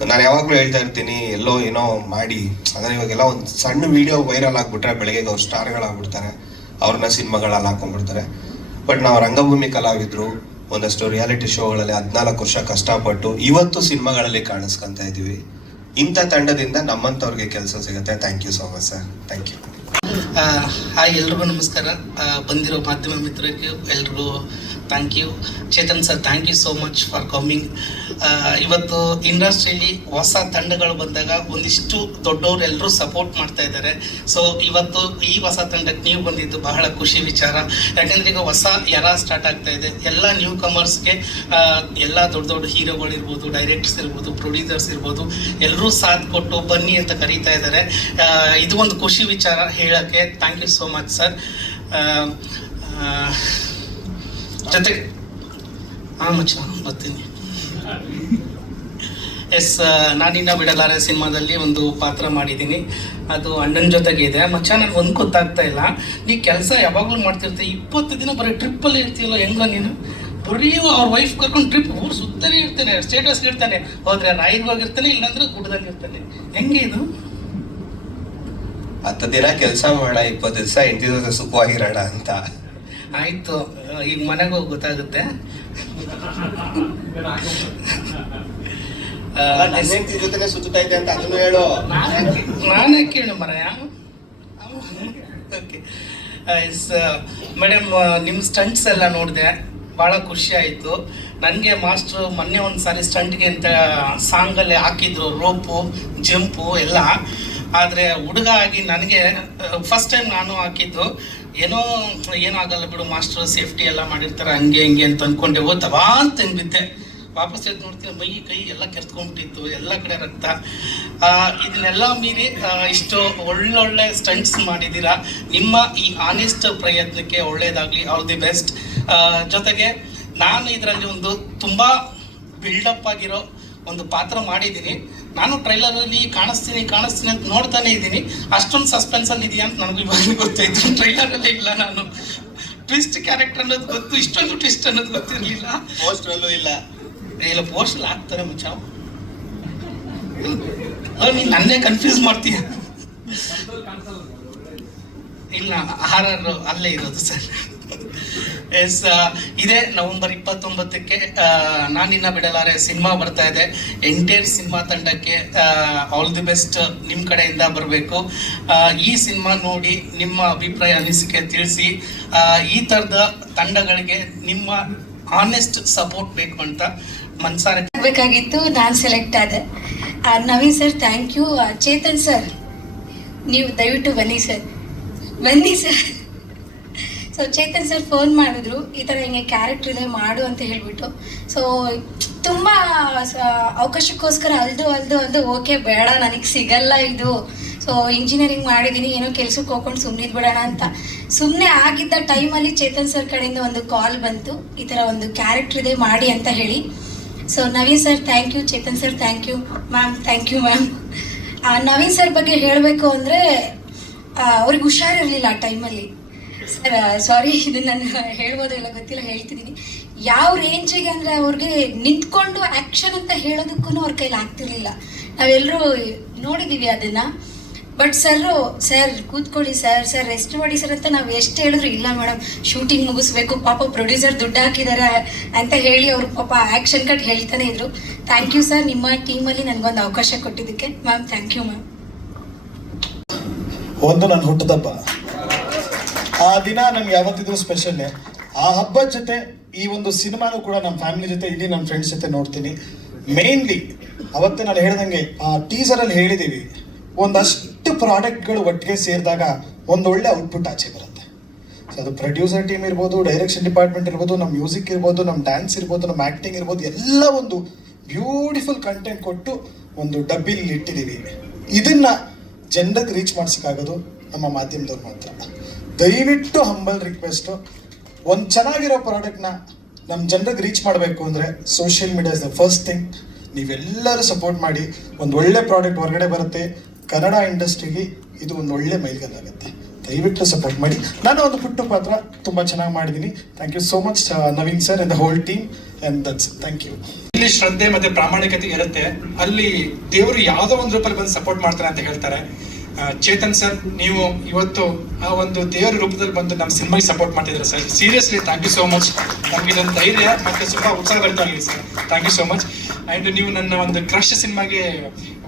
ನಾನು ಯಾವಾಗಲೂ ಹೇಳ್ತಾ ಇರ್ತೀನಿ, ಎಲ್ಲೋ ಏನೋ ಮಾಡಿ ಅಂದರೆ ಇವಾಗೆಲ್ಲ ಒಂದು ಸಣ್ಣ ವಿಡಿಯೋ ವೈರಲ್ ಆಗಿಬಿಟ್ರೆ ಬೆಳಗ್ಗೆ ಅವ್ರು ಸ್ಟಾರ್ಗಳಾಗ್ಬಿಡ್ತಾರೆ, ಅವ್ರನ್ನ ಸಿನಿಮಾಗಳಲ್ಲಿ ಹಾಕೊಂಡ್ಬಿಡ್ತಾರೆ. ಬಟ್ ನಾವು ರಂಗಭೂಮಿ ಕಲಾವಿದರು ಒಂದಷ್ಟು ರಿಯಾಲಿಟಿ ಶೋಗಳಲ್ಲಿ 14 ವರ್ಷ ಕಷ್ಟಪಟ್ಟು ಇವತ್ತು ಸಿನಿಮಾಗಳಲ್ಲಿ ಕಾಣಿಸ್ಕೊಂತ ಇದ್ದೀವಿ. ಇಂಥ ತಂಡದಿಂದ ನಮ್ಮಂಥವ್ರಿಗೆ ಕೆಲಸ ಸಿಗುತ್ತೆ. Thank you so much sir. Thank you. Hi, ಎಲ್ರಿಗೂ ನಮಸ್ಕಾರ. ಬಂದಿರೋ ಮಾಧ್ಯಮ ಮಿತ್ರರಿಗೆ ಎಲ್ರಿಗೂ thank you. Chetan sir, thank you so much for coming. ಇವತ್ತು ಇಂಡಸ್ಟ್ರಿಯಲ್ಲಿ ಹೊಸ ತಂಡಗಳು ಬಂದಾಗ ಒಂದಿಷ್ಟು ದೊಡ್ಡವರು ಎಲ್ಲರೂ ಸಪೋರ್ಟ್ ಮಾಡ್ತಾ ಇದ್ದಾರೆ. ಸೊ ಇವತ್ತು ಈ ಹೊಸ ತಂಡಕ್ಕೆ ನೀವು ಬಂದಿದ್ದು ಬಹಳ ಖುಷಿ ವಿಚಾರ. ಯಾಕಂದರೆ ಈಗ ಹೊಸ ಎರ ಸ್ಟಾರ್ಟ್ ಆಗ್ತಾ ಇದೆ. ಎಲ್ಲ ನ್ಯೂ ಕಮರ್ಸ್ಗೆ ಎಲ್ಲ ದೊಡ್ಡ ದೊಡ್ಡ ಹೀರೋಗಳು ಇರ್ಬೋದು, ಡೈರೆಕ್ಟರ್ಸ್ ಇರ್ಬೋದು, ಪ್ರೊಡ್ಯೂಸರ್ಸ್ ಇರ್ಬೋದು, ಎಲ್ಲರೂ ಸಾಥ್ ಕೊಟ್ಟು ಬನ್ನಿ ಅಂತ ಕರೀತಾ ಇದ್ದಾರೆ. ಇದು ಒಂದು ಖುಷಿ ವಿಚಾರ ಹೇಳೋಕ್ಕೆ. Thank you so much sir. ಜೊತೆಗೆ ಮಚ್ಚ ಬರ್ತೀನಿ. ಎಸ್, ನಾನಿನ್ನ ಬಿಡಲಾರೆ ಸಿನಿಮಾದಲ್ಲಿ ಒಂದು ಪಾತ್ರ ಮಾಡಿದ್ದೀನಿ. ಅದು ಅಣ್ಣನ ಜೊತೆಗೆ ಇದೆ. ಮಚ್ಚ, ನನಗೆ ಒಂದು ಗೊತ್ತಾಗ್ತಾ ಇಲ್ಲ, ನೀ ಕೆಲಸ ಯಾವಾಗಲೂ ಮಾಡ್ತಿರ್ತೀವಿ, 20 ದಿನ ಬರೀ ಟ್ರಿಪ್ಪಲ್ಲಿ ಇರ್ತೀಯಲ್ಲ, ಹೆಂಗ ನೀನು? ಬರೀ ಅವ್ರ ವೈಫ್ ಕರ್ಕೊಂಡು ಟ್ರಿಪ್ ಊರು ಸುತ್ತಲೇ ಇರ್ತಾನೆ, ಸ್ಟೇಟಸ್ ಇರ್ತಾನೆ, ಹೋದ್ರೆ ರಾಯಿಗೆ ಹೋಗಿರ್ತಾನೆ, ಇಲ್ಲಾಂದ್ರೆ ಗುಡ್ಡದಲ್ಲಿ ಇರ್ತಾನೆ. ಹೆಂಗೆ ಇದು? 10 ದಿನ ಕೆಲಸ ಮಾಡ, 20 ದಿವಸ 8 ದಿವಸ ಸುಖವಾಗಿರೋಣ ಅಂತ. ಆಯಿತು, ಈಗ ಮನೆಗೆ ಹೋಗಿ ಗೊತ್ತಾಗುತ್ತೆ. ಜೊತೆ ಸುತ್ತಾ ಇದೆ ಅಂತ ಅದನ್ನು ಹೇಳು. ನಾನೇ ಕೇಳು ಮರಯ. ಓಕೆ ಮೇಡಮ್, ನಿಮ್ಮ ಸ್ಟಂಟ್ಸ್ ಎಲ್ಲ ನೋಡಿದೆ, ಭಾಳ ಖುಷಿ ಆಯಿತು ನನಗೆ. ಮಾಸ್ಟ್ರು ಮೊನ್ನೆ ಒಂದು ಸಾರಿ ಸ್ಟಂಟ್ಗೆ ಅಂತ ಸಾಂಗಲ್ಲಿ ಹಾಕಿದ್ರು, ರೋಪು ಜಂಪು ಎಲ್ಲ. ಆದರೆ ಹುಡುಗ ಆಗಿ ನನಗೆ ಫಸ್ಟ್ ಟೈಮ್ ನಾನು ಹಾಕಿದ್ದು, ಏನೋ ಆಗಲ್ಲ ಬಿಡು ಮಾಸ್ಟರ್, ಸೇಫ್ಟಿ ಎಲ್ಲ ಮಾಡಿರ್ತಾರೆ, ಹಂಗೆ ಹಿಂಗೆ ಅಂತ ಅಂದ್ಕೊಂಡೆ. ಓದ್ತವಾ ಅಂತ ಬಿದ್ದೆ. ವಾಪಸ್ ಎದ್ದು ನೋಡ್ತೀನಿ, ಮೈ ಕೈ ಎಲ್ಲ ಕೆರ್ತ್ಕೊಂಡ್ಬಿಟ್ಟಿತ್ತು, ಎಲ್ಲ ಕಡೆ ರಕ್ತ. ಇದನ್ನೆಲ್ಲ ಮೀರಿ ಇಷ್ಟು ಒಳ್ಳೊಳ್ಳೆ ಸ್ಟಂಟ್ಸ್ ಮಾಡಿದ್ದೀರಾ. ನಿಮ್ಮ ಈ ಆನೆಸ್ಟ್ ಪ್ರಯತ್ನಕ್ಕೆ ಒಳ್ಳೇದಾಗಲಿ, ಆಲ್ ದಿ ಬೆಸ್ಟ್. ಜೊತೆಗೆ ನಾನು ಇದರಲ್ಲಿ ಒಂದು ತುಂಬ ಬಿಲ್ಡಪ್ ಆಗಿರೋ ಒಂದು ಪಾತ್ರ ಮಾಡಿದ್ದೀನಿ. ನಾನು ಟ್ರೈಲರಲ್ಲಿ ಕಾಣಿಸ್ತೀನಿ ಅಂತ ನೋಡ್ತಾನೆ ಇದ್ದೀನಿ. ಅಷ್ಟೊಂದು ಸಸ್ಪೆನ್ಸಲ್ಲಿ ಇದೆಯಾ ಅಂತ ನನಗೂ ಇವಾಗ ಗೊತ್ತಾಯ್ತು. ಟ್ರೈಲರಲ್ಲೇ ಇಲ್ಲ, ನಾನು ಟ್ವಿಸ್ಟ್ ಕ್ಯಾರೆಕ್ಟರ್ ಅನ್ನೋದು ಗೊತ್ತು, ಇಷ್ಟೊಂದು ಟ್ವಿಸ್ಟ್ ಅನ್ನೋದು ಗೊತ್ತಿರಲಿಲ್ಲ. ಪೋಸ್ಟ್ರಲ್ಲೂ ಇಲ್ಲ, ಪೋಸ್ಟಲ್ಲಿ ಹಾಕ್ತಾರೆ ಮುಚ್ಚಾವು. ನೀನು ನನ್ನೇ ಕನ್ಫ್ಯೂಸ್ ಮಾಡ್ತೀಯ. ಇಲ್ಲ, RR ಅಲ್ಲೇ ಇರೋದು ಸರ್. ಎಸ್, ಇದೇ ನವೆಂಬರ್ 29ಕ್ಕೆ ನಾನಿನ್ನ ಬಿಡಲಾರೆ ಸಿನಿಮಾ ಬರ್ತಾ ಇದೆ. ಎಂಟೈರ್ ಸಿನಿಮಾ ತಂಡಕ್ಕೆ ಆಲ್ ದಿ ಬೆಸ್ಟ್ ನಿಮ್ಮ ಕಡೆಯಿಂದ ಬರಬೇಕು. ಈ ಸಿನಿಮಾ ನೋಡಿ ನಿಮ್ಮ ಅಭಿಪ್ರಾಯ ಅನಿಸಿಕೆ ತಿಳಿಸಿ. ಈ ಥರದ ತಂಡಗಳಿಗೆ ನಿಮ್ಮ ಆನೆಸ್ಟ್ ಸಪೋರ್ಟ್ ಬೇಕು ಅಂತ ಮನ್ಸಾರೆ ಬೇಕಾಗಿತ್ತು. ನಾನು ಸೆಲೆಕ್ಟ್ ಆದೆ. Naveen sir thank you. Chetan sir, ನೀವು ದಯವಿಟ್ಟು ಬನ್ನಿ sir. So Chetan sir phone ಮಾಡಿದ್ರು, ಈ ಥರ ಹಿಂಗೆ ಕ್ಯಾರೆಕ್ಟರ್ ಇದೆ ಮಾಡು ಅಂತ ಹೇಳಿಬಿಟ್ಟು. ಸೊ ತುಂಬ ಅವಕಾಶಕ್ಕೋಸ್ಕರ ಅಲ್ದು ಓಕೆ ಬೇಡ, ನನಗೆ ಸಿಗಲ್ಲ ಇದು. ಸೊ ಇಂಜಿನಿಯರಿಂಗ್ ಮಾಡಿದ್ದೀನಿ, ಏನೋ ಕೆಲ್ಸಕ್ಕೆ ಹೋಗ್ಕೊಂಡು ಸುಮ್ಮನಿದ್ ಬಿಡೋಣ ಅಂತ ಸುಮ್ಮನೆ ಆಗಿದ್ದ ಟೈಮಲ್ಲಿ ಚೇತನ್ ಸರ್ ಕಡೆಯಿಂದ ಒಂದು ಕಾಲ್ ಬಂತು, ಈ ಥರ ಒಂದು ಕ್ಯಾರೆಕ್ಟರ್ ಇದೆ ಮಾಡಿ ಅಂತ ಹೇಳಿ. So Naveen sir thank you, Chetan sir thank you, ma'am thank you ma'am. Naveen sir ಬಗ್ಗೆ ಹೇಳಬೇಕು ಅಂದರೆ ಅವ್ರಿಗೆ ಹುಷಾರಿರಲಿಲ್ಲ ಆ ಟೈಮಲ್ಲಿ. ಸರ್ ಸಾರಿ, ಇದು ನಾನು ಹೇಳ್ಬೋದೋ ಇಲ್ಲ ಗೊತ್ತಿಲ್ಲ, ಹೇಳ್ತಿದ್ದೀನಿ. ಯಾವ ರೇಂಜಿಗೆ ಅಂದರೆ ಅವ್ರಿಗೆ ನಿಂತ್ಕೊಂಡು ಆ್ಯಕ್ಷನ್ ಅಂತ ಹೇಳೋದಕ್ಕೂ ಅವ್ರ ಕೈಲಿ ಆಗ್ತಿರ್ಲಿಲ್ಲ. ನಾವೆಲ್ಲರೂ ನೋಡಿದ್ದೀವಿ ಅದನ್ನು. ಬಟ್ ಸರ್ ಕೂತ್ಕೊಳ್ಳಿ ಸರ್ ರೆಸ್ಟ್ ಮಾಡಿ ಸರ್ ಅಂತ ನಾವು ಎಷ್ಟು ಹೇಳಿದ್ರು, ಇಲ್ಲ ಮೇಡಮ್ ಶೂಟಿಂಗ್ ಮುಗಿಸ್ಬೇಕು, ಪಾಪ ಪ್ರೊಡ್ಯೂಸರ್ ದುಡ್ಡು ಹಾಕಿದ್ದಾರೆ ಅಂತ ಹೇಳಿ ಅವರು ಪಾಪ ಆ್ಯಕ್ಷನ್ ಕಟ್ ಹೇಳ್ತಾನೆ ಇದ್ರು. ಥ್ಯಾಂಕ್ ಯು ಸರ್, ನಿಮ್ಮ ಟೀಮಲ್ಲಿ ನನಗೊಂದು ಅವಕಾಶ ಕೊಟ್ಟಿದ್ದಕ್ಕೆ ಮ್ಯಾಮ್. Thank you ma'am. ಒಂದು ನನ್ನ ಹುಟ್ಟದಬ್ಬ. ಆ ದಿನ ನನಗೆ ಯಾವತ್ತಿದ್ರೂ ಸ್ಪೆಷಲ್ಲೇ. ಆ ಹಬ್ಬದ ಜೊತೆ ಈ ಒಂದು ಸಿನಿಮಾನು ಕೂಡ ನಮ್ಮ ಫ್ಯಾಮಿಲಿ ಜೊತೆ, ಇಡೀ ನನ್ನ ಫ್ರೆಂಡ್ಸ್ ಜೊತೆ ನೋಡ್ತೀನಿ. ಮೇನ್ಲಿ ಅವತ್ತೇ ನಾನು ಹೇಳ್ದಂಗೆ ಆ ಟೀಸರಲ್ಲಿ ಹೇಳಿದ್ದೀವಿ, ಒಂದಷ್ಟು ಪ್ರಾಡಕ್ಟ್ಗಳು ಒಟ್ಟಿಗೆ ಸೇರಿದಾಗ ಒಂದೊಳ್ಳೆ ಔಟ್ಪುಟ್ ಆಚೆ ಬರುತ್ತೆ. ಸೊ ಅದು ಪ್ರೊಡ್ಯೂಸರ್ ಟೀಮ್ ಇರ್ಬೋದು, ಡೈರೆಕ್ಷನ್ ಡಿಪಾರ್ಟ್ಮೆಂಟ್ ಇರ್ಬೋದು, ನಮ್ಮ ಮ್ಯೂಸಿಕ್ ಇರ್ಬೋದು, ನಮ್ಮ ಡ್ಯಾನ್ಸ್ ಇರ್ಬೋದು, ನಮ್ಮ ಆ್ಯಕ್ಟಿಂಗ್ ಇರ್ಬೋದು, ಎಲ್ಲ ಒಂದು ಬ್ಯೂಟಿಫುಲ್ ಕಂಟೆಂಟ್ ಕೊಟ್ಟು ಒಂದು ಡಬ್ಬಿಲಿ ಇಟ್ಟಿದ್ದೀವಿ. ಇದನ್ನು ಜನರಿಗೆ ರೀಚ್ ಮಾಡಿಸೋಕ್ಕಾಗೋದು ನಮ್ಮ ಮಾಧ್ಯಮದವ್ರು ಮಾತ್ರ. ದಯವಿಟ್ಟು ಹಂಬಲ್ ರಿಕ್ವೆಸ್ಟು, ಒಂದು ಚೆನ್ನಾಗಿರೋ ಪ್ರಾಡಕ್ಟ್ನ ನಮ್ಮ ಜನರಿಗೆ ರೀಚ್ ಮಾಡಬೇಕು ಅಂದರೆ social media is the first thing. ನೀವೆಲ್ಲರೂ ಸಪೋರ್ಟ್ ಮಾಡಿ. ಒಂದು ಒಳ್ಳೆ ಪ್ರಾಡಕ್ಟ್ ಹೊರಗಡೆ ಬರುತ್ತೆ. ಕನ್ನಡ ಇಂಡಸ್ಟ್ರಿಗೆ ಇದು ಒಂದು ಒಳ್ಳೆ ಮೈಲ್ಗಲ್ಲಾಗುತ್ತೆ. ದಯವಿಟ್ಟು ಸಪೋರ್ಟ್ ಮಾಡಿ. ನಾನು ಒಂದು ಪುಟ್ಟ ಪಾತ್ರ ತುಂಬ ಚೆನ್ನಾಗಿ ಮಾಡಿದ್ದೀನಿ. Thank you so much Naveen sir and the whole team and that's thank you. ಇಲ್ಲಿ ಶ್ರದ್ಧೆ ಮತ್ತೆ ಪ್ರಾಮಾಣಿಕತೆ ಇರುತ್ತೆ. ಅಲ್ಲಿ ದೇವರು ಯಾವುದೋ ಒಂದು ರೂಪದಲ್ಲಿ ಬಂದು ಸಪೋರ್ಟ್ ಮಾಡ್ತಾರೆ ಅಂತ ಹೇಳ್ತಾರೆ. ಚೇತನ್ ಸರ್, ನೀವು ಇವತ್ತು ಆ ಒಂದು ದೇವರ ರೂಪದಲ್ಲಿ ಬಂದು ನಮ್ಮ ಸಿನಿಮಾಗೆ ಸಪೋರ್ಟ್ ಮಾಡ್ತಿದ್ದಾರೆ sir. Seriously thank you so much. ನಮ್ಗೆ ಇದೊಂದು ಧೈರ್ಯ ಮತ್ತು ತುಂಬ ಉತ್ಸಾಹ ಬರ್ತಾ ಇದೆ sir. Thank you so much. And ನೀವು ನನ್ನ ಒಂದು ಕ್ರಶ್ ಸಿನಿಮಾಗೆ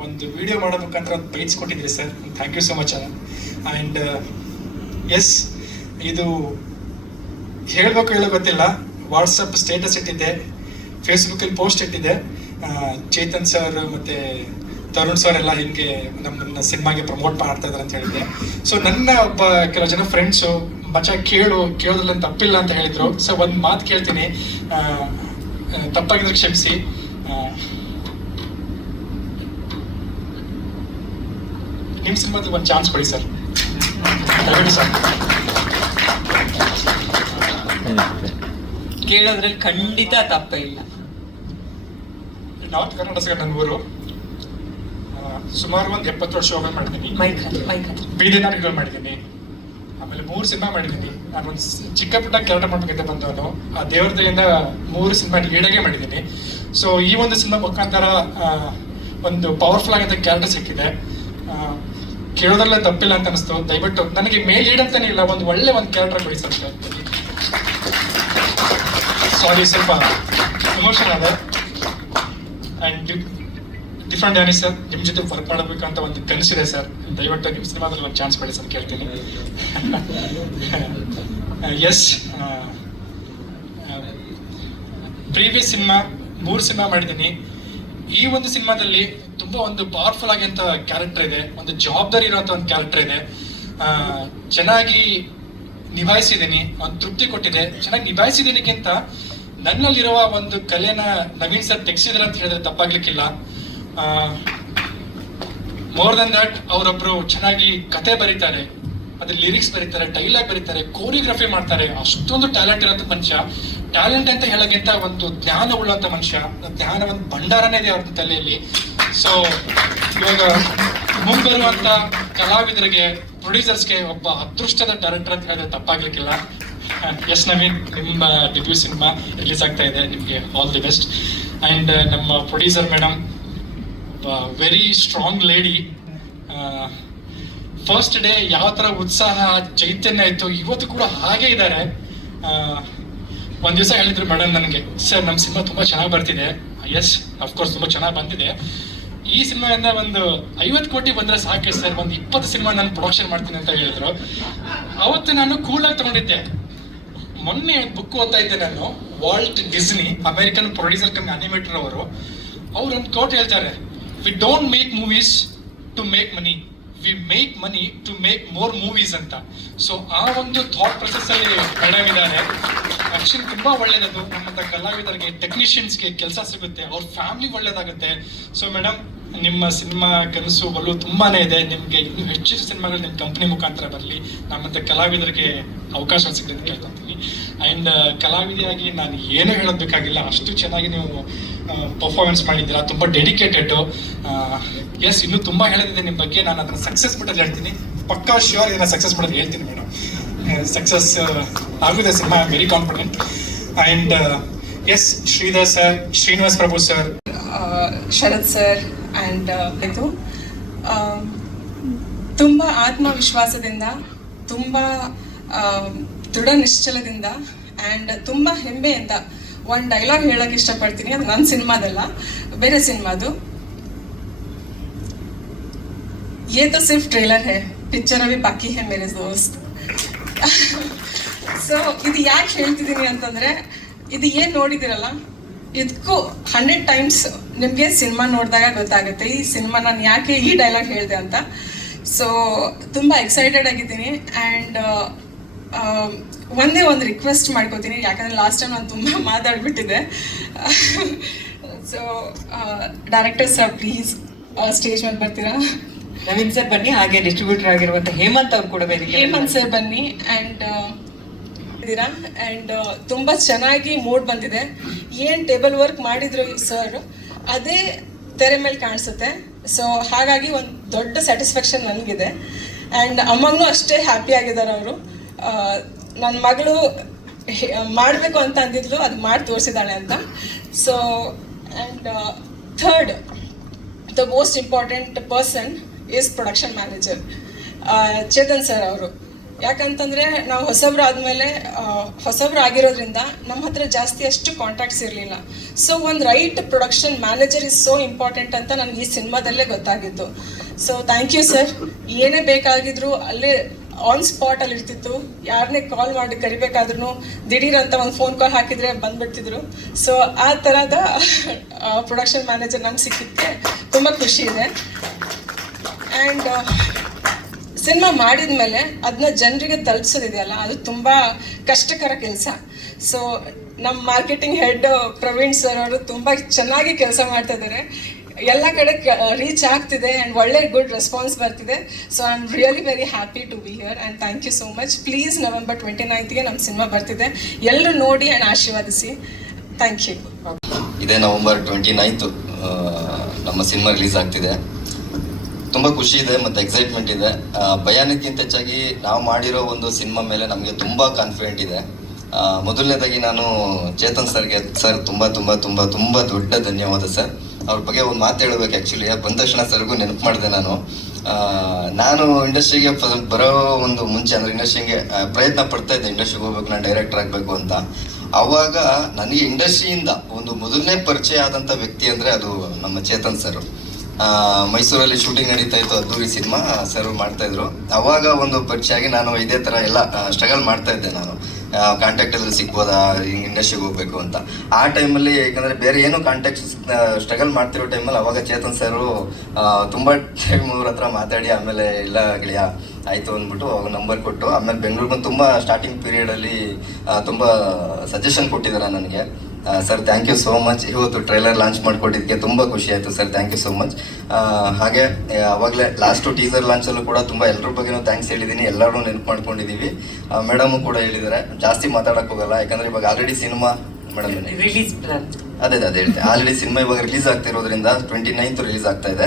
ಒಂದು ವಿಡಿಯೋ ಮಾಡೋ ಮುಖಾಂತರ ಒಂದು ಪ್ರೈಸ್ ಕೊಟ್ಟಿದ್ದೀರಿ sir. Thank you so much. And yes, ಇದು ಹೇಳಬೇಕು ಹೇಳೋ ಗೊತ್ತಿಲ್ಲ. ವಾಟ್ಸಪ್ ಸ್ಟೇಟಸ್ ಇಟ್ಟಿದ್ದೆ, ಫೇಸ್ಬುಕ್ಕಲ್ಲಿ ಪೋಸ್ಟ್ ಇಟ್ಟಿದ್ದೆ. ಚೇತನ್ ಸರ್ ಮತ್ತು ತರುಣ್ ಸರ್ ಎಲ್ಲ ಹಿಂಗೆ ನಮ್ಮನ್ನ ಸಿನಿಮಾಗೆ ಪ್ರಮೋಟ್ ಮಾಡ್ತಾ ಇದ್ದಾರೆ ಅಂತ ಹೇಳಿದ್ದೆ. ಸೊ ನನ್ನ ಒಬ್ಬ ಕೆಲವು ಜನ ಫ್ರೆಂಡ್ಸು ಮಚ್ಚ ಕೇಳೋದ್ರಲ್ಲಿ ತಪ್ಪಿಲ್ಲ ಅಂತ ಹೇಳಿದ್ರು. ಸೊ ಒಂದು ಮಾತು ಕೇಳ್ತೀನಿ, ತಪ್ಪಾಗಿದ್ರೆ ಕ್ಷಮಿಸಿ. ನಿಮ್ಮ ಸಿನಿಮಾದಲ್ಲಿ ಒಂದು ಚಾನ್ಸ್ ಕೊಡಿ ಸರ್, ದಯವಿಟ್ಟು ಸರ್. ಕೇಳೋದ್ರಲ್ಲಿ ಖಂಡಿತ ತಪ್ಪೇ ಇಲ್ಲ. ನಾರ್ತ್ ಕರ್ನಾಟಕ ಸರ್ ನನ್ನ ಊರು. ಸುಮಾರು ಒಂದು 70 ವರ್ಷ ಹೋಗಿ ಮಾಡಿದ್ದೀನಿ. ಬೀದಿ ನಾಟಕಗಳು ಮಾಡಿದ್ದೀನಿ. ಆಮೇಲೆ 3 ಸಿನಿಮಾ ಮಾಡಿದ್ದೀನಿ. ನಾನು ಒಂದು ಚಿಕ್ಕ ಪುಟ್ಟ ಕ್ಯಾರೆಕ್ಟರ್ ಮಾಡ್ಬೇಕಂತ ಬಂದವನು. ಆ ದೇವ್ರದಿಂದ 3 ಸಿನಿಮಾ ಲೀಡಾಗೆ ಮಾಡಿದ್ದೀನಿ. ಸೊ ಈ ಒಂದು ಸಿನಿಮಾ ಮುಖಾಂತರ ಒಂದು ಪವರ್ಫುಲ್ ಆಗಿದ್ದ ಕ್ಯಾರೆಕ್ಟರ್ ಸಿಕ್ಕಿದೆ. ಕೇಳೋದ್ರಲ್ಲೇ ತಪ್ಪಿಲ್ಲ ಅಂತ ಅನಿಸ್ತು. ದಯವಿಟ್ಟು ನನಗೆ ಮೇಲ್ ಲೀಡ್ ಅಂತಾನೆ ಇಲ್ಲ, ಒಂದು ಒಳ್ಳೆ ಒಂದು ಕ್ಯಾರೆಕ್ಟರ್ ಕೊಡಿ ಸರ್. ಸಾರಿ, ಸ್ವಲ್ಪ ಎಮೋಷನ್ ಆದ. ಆ್ಯಂಡ್ ಡಿಫ್ರೆಂಟ್ ಏನಿ ಸರ್, ನಿಮ್ಮ ಜೊತೆ ವರ್ಕ್ ಮಾಡಬೇಕಂತ ಒಂದು ಕನಸಿದೆ ಸರ್. ದಯವಿಟ್ಟು ನಿಮ್ಮ ಸಿನಿಮಾದಲ್ಲಿ ಒಂದು ಚಾನ್ಸ್ ಕೊಡಿ ಸರ್ ಕೇಳ್ತೀನಿ. ಎಸ್, ಪ್ರೀವಿಯಸ್ ಸಿನಿಮಾ 3 ಸಿನಿಮಾ ಮಾಡಿದ್ದೀನಿ. ಈ ಒಂದು ಸಿನಿಮಾದಲ್ಲಿ ತುಂಬ ಒಂದು ಪವರ್ಫುಲ್ ಆಗಿಂತ ಕ್ಯಾರೆಕ್ಟರ್ ಇದೆ, ಒಂದು ಜವಾಬ್ದಾರಿ ಇರುವಂಥ ಒಂದು ಕ್ಯಾರೆಕ್ಟರ್ ಇದೆ. ಚೆನ್ನಾಗಿ ನಿಭಾಯಿಸಿದ್ದೀನಿ, ಒಂದು ತೃಪ್ತಿ ಕೊಟ್ಟಿದೆ. ಚೆನ್ನಾಗಿ ನಿಭಾಯಿಸಿದ್ದೀನಿಗಿಂತ ನನ್ನಲ್ಲಿರುವ ಒಂದು ಕಲೆನ ನವೀನ್ ಸರ್ ತೆಗೆಸಿದ್ರೆ ಅಂತ ಹೇಳಿದ್ರೆ ತಪ್ಪಾಗ್ಲಿಕ್ಕಿಲ್ಲ. ಮೋರ್ ದನ್ ದಟ್, ಅವರೊಬ್ರು ಚೆನ್ನಾಗಿ ಕತೆ ಬರೀತಾರೆ, ಅದ್ರ ಲಿರಿಕ್ಸ್ ಬರೀತಾರೆ, ಡೈಲಾಗ್ ಬರೀತಾರೆ, ಕೋರಿಯೋಗ್ರಫಿ ಮಾಡ್ತಾರೆ. ಅಷ್ಟೊಂದು ಟ್ಯಾಲೆಂಟ್ ಇರೋಂಥ ಮನುಷ್ಯ. ಟ್ಯಾಲೆಂಟ್ ಅಂತ ಹೇಳೋಕ್ಕಿಂತ ಒಂದು ಜ್ಞಾನ ಉಳ್ಳಂಥ ಮನುಷ್ಯ. ಜ್ಞಾನ ಒಂದು ಭಂಡಾರನೇ ಇದೆ ಅವ್ರ ತಲೆಯಲ್ಲಿ. ಸೊ ಇವಾಗ ಮುಂಬರುವಂಥ ಕಲಾವಿದರಿಗೆ, ಪ್ರೊಡ್ಯೂಸರ್ಸ್ಗೆ ಒಬ್ಬ ಅದೃಷ್ಟದ ಡೈರೆಕ್ಟರ್ ಅಂತ ಹೇಳಿದ್ರೆ ತಪ್ಪಾಗ್ಲಿಕ್ಕಿಲ್ಲ. ಎಸ್ ನವೀನ್, ನಿಮ್ಮ ಡೆಬ್ಯೂ ಸಿನಿಮಾ ರಿಲೀಸ್ ಆಗ್ತಾ ಇದೆ. ನಿಮಗೆ ಆಲ್ ದಿ ಬೆಸ್ಟ್. ಆ್ಯಂಡ್ ನಮ್ಮ producer madam, very strong lady. First day ಯಾವ ಥರ ಉತ್ಸಾಹ ಚೈತನ್ಯ ಇತ್ತು, ಇವತ್ತು ಕೂಡ ಹಾಗೆ ಇದ್ದಾರೆ. ಒಂದು ದಿವಸ ಹೇಳಿದ್ರು ಮೇಡಮ್ ನನಗೆ, ಸರ್ ನಮ್ಮ ಸಿನಿಮಾ ತುಂಬ ಚೆನ್ನಾಗಿ ಬರ್ತಿದೆ. ಎಸ್, ಅಫ್ಕೋರ್ಸ್ ತುಂಬ ಚೆನ್ನಾಗಿ ಬಂದಿದೆ. ಈ ಸಿನಿಮಾದಿಂದ ಒಂದು 50 ಕೋಟಿ ಬಂದರೆ ಸಾಕೆ ಸರ್, ಒಂದು 20 ಸಿನಿಮಾ ನಾನು ಪ್ರೊಡಕ್ಷನ್ ಮಾಡ್ತೀನಿ ಅಂತ ಹೇಳಿದ್ರು. ಅವತ್ತು ನಾನು ಕೂಲಾಗಿ ತಗೊಂಡಿದ್ದೆ. ಮೊನ್ನೆ ಬುಕ್ ಓದ್ತಾ ಇದ್ದೆ ನಾನು. Walt Disney, American producer cum animator ಅವರು ಒಂದು ಕೋಟ್ ಹೇಳ್ತಾರೆ, we don't make movies to make money, we make money to make more movies ಅಂತ. ಸೊ ಆ ಒಂದು ಥಾಟ್ ಪ್ರೊಸೆಸ್ ಅಲ್ಲಿ ಮೇಡಮ್ ಇದ್ದಾರೆ. ಆಕ್ಚುಲಿ ತುಂಬಾ ಒಳ್ಳೇದದು. ನಮ್ಮಂತ ಕಲಾವಿದರಿಗೆ, ಟೆಕ್ನಿಷಿಯನ್ಸ್ಗೆ ಕೆಲಸ ಸಿಗುತ್ತೆ, ಅವ್ರ ಫ್ಯಾಮಿಲಿಗೆ ಒಳ್ಳೇದಾಗುತ್ತೆ. ಸೊ ಮೇಡಮ್, ನಿಮ್ಮ ಸಿನಿಮಾ ಕನಸು ಒಲವು ತುಂಬಾನೇ ಇದೆ. ನಿಮಗೆ ಇನ್ನೂ ಹೆಚ್ಚು ಸಿನಿಮಾಗಳು ನಿಮ್ಮ ಕಂಪ್ನಿ ಮುಖಾಂತರ ಬರಲಿ, ನಮ್ಮಂತ ಕಲಾವಿದರಿಗೆ ಅವಕಾಶ ಸಿಗಲಿ ಅಂತ ಕೇಳ್ಕೊತೀನಿ. ಆ್ಯಂಡ್ ಕಲಾವಿದೆಯಾಗಿ ನಾನು ಏನೂ ಹೇಳೋದಕ್ಕಾಗಿಲ್ಲ, ಅಷ್ಟು ಚೆನ್ನಾಗಿ ನೀವು ಪರ್ಫಾರ್ಮೆನ್ಸ್ ಮಾಡಿದ್ದೀರಾ, ತುಂಬ ಡೆಡಿಕೇಟೆಡ್. ಎಸ್, ಇನ್ನೂ ತುಂಬ ಹೇಳೋದಿದೆ ನಿಮ್ಮ ಬಗ್ಗೆ. ನಾನು ಅದನ್ನು ಸಕ್ಸಸ್ ಬಿಟ್ಟಲ್ಲಿ ಹೇಳ್ತೀನಿ, ಪಕ್ಕಾ ಶ್ಯೂರ್ ಇದನ್ನು ಸಕ್ಸಸ್ ಬಿಡೋದು ಹೇಳ್ತೀನಿ ಮೇಡಮ್. ಸಕ್ಸಸ್ ಆಗಿದೆ ಸಿನಿಮಾ, I am very confident. And yes, Shridhar sir, Srinivas Prabhu sir, Sharath sir and ಇದು ತುಂಬ ಆತ್ಮವಿಶ್ವಾಸದಿಂದ, ತುಂಬ ದೃಢ ನಿಶ್ಚಲದಿಂದ ಆ್ಯಂಡ್ ತುಂಬ ಹೆಮ್ಮೆಯಿಂದ ಒಂದು ಡೈಲಾಗ್ ಹೇಳೋಕ್ಕೆ ಇಷ್ಟಪಡ್ತೀನಿ. ಅದು ನನ್ನ ಸಿನಿಮಾದಲ್ಲ, ಬೇರೆ ಸಿನಿಮಾದು. ये तो सिर्फ ट्रेलर है, पिक्चर अभी बाकी है मेरे दोस्त. ಸೊ ಇದು ಯಾಕೆ ಹೇಳ್ತಿದ್ದೀನಿ ಅಂತಂದರೆ, ಇದು ಏನು ನೋಡಿದಿರಲ್ಲ ಇದಕ್ಕೂ 100 ಟೈಮ್ಸ್ ನಿಮಗೆ ಸಿನಿಮಾ ನೋಡಿದಾಗ ಗೊತ್ತಾಗುತ್ತೆ ಈ ಸಿನಿಮಾ ನಾನು ಯಾಕೆ ಈ ಡೈಲಾಗ್ ಹೇಳಿದೆ ಅಂತ. ಸೊ ತುಂಬ ಎಕ್ಸೈಟೆಡ್ ಆಗಿದ್ದೀನಿ. ಆ್ಯಂಡ್ ಒಂದೇ ಒಂದು ರಿಕ್ವೆಸ್ಟ್ ಮಾಡ್ಕೋತೀನಿ, ಯಾಕಂದರೆ ಲಾಸ್ಟ್ ಟೈಮ್ ನಾನು ತುಂಬ ಮಾತಾಡ್ಬಿಟ್ಟಿದ್ದೆ. So director sir please stage ಮೇಲೆ ಬರ್ತೀರಾ? ನವೀನ್ ಸರ್ ಬನ್ನಿ, ಹಾಗೆ ಡಿಸ್ಟ್ರಿಬ್ಯೂಟರ್ ಆಗಿರುವಂಥ ಹೇಮಂತ್ ಅವ್ರು ಕೂಡ ವೇದಿಕೆ. ಹೇಮಂತ್ ಸರ್ ಬನ್ನಿ. ಆ್ಯಂಡ್ ಆ್ಯಂಡ್ ತುಂಬ ಚೆನ್ನಾಗಿ ಮೂಡ್ ಬಂದಿದೆ. ಏನು ಟೇಬಲ್ ವರ್ಕ್ ಮಾಡಿದ್ರು ಸರ್ ಅದೇ ತೆರೆ ಮೇಲೆ ಕಾಣಿಸುತ್ತೆ. ಸೊ ಹಾಗಾಗಿ ಒಂದು ದೊಡ್ಡ ಸ್ಯಾಟಿಸ್ಫ್ಯಾಕ್ಷನ್ ನನಗಿದೆ. ಆ್ಯಂಡ್ ಅಮ್ಮಂಗೂ ಅಷ್ಟೇ ಹ್ಯಾಪಿ ಆಗಿದ್ದಾರೆ ಅವರು. ನನ್ನ ಮಗಳು ಮಾಡಬೇಕು ಅಂತ ಅಂದಿದ್ಲು, ಅದು ಮಾಡಿ ತೋರಿಸಿದ್ದಾಳೆ ಅಂತ. So and third, the most important person is production manager Chetan sir ಅವರು. ಯಾಕಂತಂದರೆ ನಾವು ಹೊಸಬ್ರು ಆಗಿರೋದ್ರಿಂದ ನಮ್ಮ ಹತ್ರ ಜಾಸ್ತಿ ಅಷ್ಟು ಕಾಂಟ್ಯಾಕ್ಟ್ಸ್ ಇರಲಿಲ್ಲ. ಸೊ ಒಂದು right production manager is so important ಅಂತ ನನಗೆ ಈ ಸಿನಿಮಾದಲ್ಲೇ ಗೊತ್ತಾಗಿತ್ತು. So thank you sir. ಏನೇ ಬೇಕಾಗಿದ್ರು ಅಲ್ಲೇ ಆನ್ ಸ್ಪಾಟ್ ಅಲ್ಲಿ ಇರ್ತಿತ್ತು. ಯಾರನ್ನೇ ಕಾಲ್ ಮಾಡಿ ಕರಿಬೇಕಾದ್ರೂ ದಿಢೀರ್ ಅಂತ ಒಂದು ಫೋನ್ ಕಾಲ್ ಹಾಕಿದರೆ ಬಂದ್ಬಿಡ್ತಿದ್ರು. ಸೊ ಆ ಥರದ ಪ್ರೊಡಕ್ಷನ್ ಮ್ಯಾನೇಜರ್ ನಮ್ಗೆ ಸಿಕ್ಕಿದ್ದಕ್ಕೆ ತುಂಬ ಖುಷಿ ಇದೆ. ಆ್ಯಂಡ್ ಸಿನಿಮಾ ಮಾಡಿದ ಮೇಲೆ ಅದನ್ನ ಜನರಿಗೆ ತಲುಪಿಸೋದಿದೆಯಲ್ಲ, ಅದು ತುಂಬ ಕಷ್ಟಕರ ಕೆಲಸ. ಸೊ ನಮ್ಮ ಮಾರ್ಕೆಟಿಂಗ್ ಹೆಡ್ ಪ್ರವೀಣ್ ಸರ್ ಅವರು ತುಂಬ ಚೆನ್ನಾಗಿ ಕೆಲಸ ಮಾಡ್ತಾ ಇದ್ದಾರೆ. ಎಲ್ಲ ಕಡೆ ರೀಚ್ ಆಗ್ತಿದೆ ಆ್ಯಂಡ್ ಒಳ್ಳೆ ಗುಡ್ ರೆಸ್ಪಾನ್ಸ್ ಬರ್ತಿದೆ. So I am really very happy to be here and thank you so much. Please November 29ಗೆ ನಮ್ಮ ಸಿನಿಮಾ ಬರ್ತಿದೆ, ಎಲ್ಲರೂ ನೋಡಿ ಆ್ಯಂಡ್ ಆಶೀರ್ವಾದಿಸಿ. Thank you. ಇದೇ ನವೆಂಬರ್ 29 ನಮ್ಮ ಸಿನಿಮಾ ರಿಲೀಸ್ ಆಗ್ತಿದೆ. ತುಂಬ ಖುಷಿ ಇದೆ ಮತ್ತು ಎಕ್ಸೈಟ್ಮೆಂಟ್ ಇದೆ. ಭಯಾನಕ್ಕಿಂತ ಹೆಚ್ಚಾಗಿ ನಾವು ಮಾಡಿರೋ ಒಂದು ಸಿನಿಮಾ ಮೇಲೆ ನಮಗೆ ತುಂಬ ಕಾನ್ಫಿಡೆಂಟ್ ಇದೆ. ಮೊದಲನೇದಾಗಿ ನಾನು ಚೇತನ್ ಸರ್ಗೆ ತುಂಬ ತುಂಬ ತುಂಬ ತುಂಬ ದೊಡ್ಡ ಧನ್ಯವಾದ ಸರ್. ಅವ್ರ ಬಗ್ಗೆ ಒಂದು ಮಾತು ಹೇಳಬೇಕು. ಆ್ಯಕ್ಚುಲಿ ಬಂದ ತಕ್ಷಣ ಸರ್ಗೂ ನೆನಪು ಮಾಡಿದೆ. ನಾನು ಇಂಡಸ್ಟ್ರಿಗೆ ಬರೋ ಒಂದು ಮುಂಚೆ ಅಂದರೆ ಇಂಡಸ್ಟ್ರಿಗೆ ಪ್ರಯತ್ನ ಪಡ್ತಾ ಇದ್ದೆ, ಇಂಡಸ್ಟ್ರಿಗೆ ಹೋಗ್ಬೇಕು, ನಾನು ಡೈರೆಕ್ಟರ್ ಆಗಬೇಕು ಅಂತ. ಆವಾಗ ನನಗೆ ಇಂಡಸ್ಟ್ರಿಯಿಂದ ಒಂದು ಮೊದಲನೇ ಪರಿಚಯ ಆದಂಥ ವ್ಯಕ್ತಿ ಅಂದರೆ ಅದು ನಮ್ಮ ಚೇತನ್ ಸರ್. ಮೈಸೂರಲ್ಲಿ ಶೂಟಿಂಗ್ ನಡೀತಾ ಇತ್ತು, ಅದ್ದೂರಿ ಸಿನಿಮಾ ಸರ್ ಮಾಡ್ತಾಯಿದ್ರು. ಅವಾಗ ಒಂದು ಪರಿಚಯ ಆಗಿ ನಾನು ಇದೇ ಥರ ಎಲ್ಲ ಸ್ಟ್ರಗಲ್ ಮಾಡ್ತಾ ಇದ್ದೆ. ನಾನು ಕಾಂಟ್ಯಾಕ್ಟಲ್ಲಿ ಸಿಗ್ಬೋದಾ ಇಂಡಸ್ಟ್ರಿಗೆ ಹೋಗ್ಬೇಕು ಅಂತ. ಆ ಟೈಮಲ್ಲಿ ಯಾಕಂದರೆ ಬೇರೆ ಏನೋ ಕಾಂಟ್ಯಾಕ್ಟ್ ಸ್ಟ್ರಗಲ್ ಮಾಡ್ತಿರೋ ಟೈಮಲ್ಲಿ ಅವಾಗ ಚೇತನ್ ಸರು ತುಂಬ ಟೈಮ್ ಅವ್ರ ಹತ್ರ ಮಾತಾಡಿ ಆಮೇಲೆ ಇಲ್ಲ ಗೆಳೆಯ ಆಯಿತು ಅಂದ್ಬಿಟ್ಟು ಅವಾಗ ನಂಬರ್ ಕೊಟ್ಟು ಆಮೇಲೆ ಬೆಂಗಳೂರಿಗೆ ಬಂದು ತುಂಬ ಸ್ಟಾರ್ಟಿಂಗ್ ಪೀರಿಯಡಲ್ಲಿ ತುಂಬ ಸಜೆಷನ್ ಕೊಟ್ಟಿದ್ದಾರೆ ನನಗೆ. Sir thank you so much. ಇವತ್ತು ಟ್ರೈಲರ್ ಲಾಂಚ್ ಮಾಡಿಕೊಟ್ಟಿದ್ದಕ್ಕೆ ತುಂಬ ಖುಷಿ ಆಯಿತು sir, thank you so much. ಹಾಗೆ ಅವಾಗಲೇ ಲಾಸ್ಟು ಟೀಸರ್ ಲಾಂಚಲ್ಲೂ ಕೂಡ ತುಂಬ ಎಲ್ಲರ ಬಗ್ಗೆನೂ ಥ್ಯಾಂಕ್ಸ್ ಹೇಳಿದ್ದೀನಿ, ಎಲ್ಲರೂ ನೆನಪು ಮಾಡ್ಕೊಂಡಿದ್ದೀವಿ. ಮೇಡಮು ಕೂಡ ಹೇಳಿದ್ದಾರೆ, ಜಾಸ್ತಿ ಮಾತಾಡೋಕ್ಕೆ ಹೋಗಲ್ಲ ಯಾಕಂದರೆ ಇವಾಗ ಆಲ್ರೆಡಿ ಸಿನಿಮಾ ಮೇಡಮ್ ರಿಲೀಸ್ ಅದೇ ಹೇಳ್ತೆ. ಆಲ್ರೆಡಿ ಸಿನಿಮಾ ಇವಾಗ ರಿಲೀಸ್ ಆಗ್ತಿರೋದ್ರಿಂದ 29th ರಿಲೀಸ್ ಆಗ್ತಾ ಇದೆ.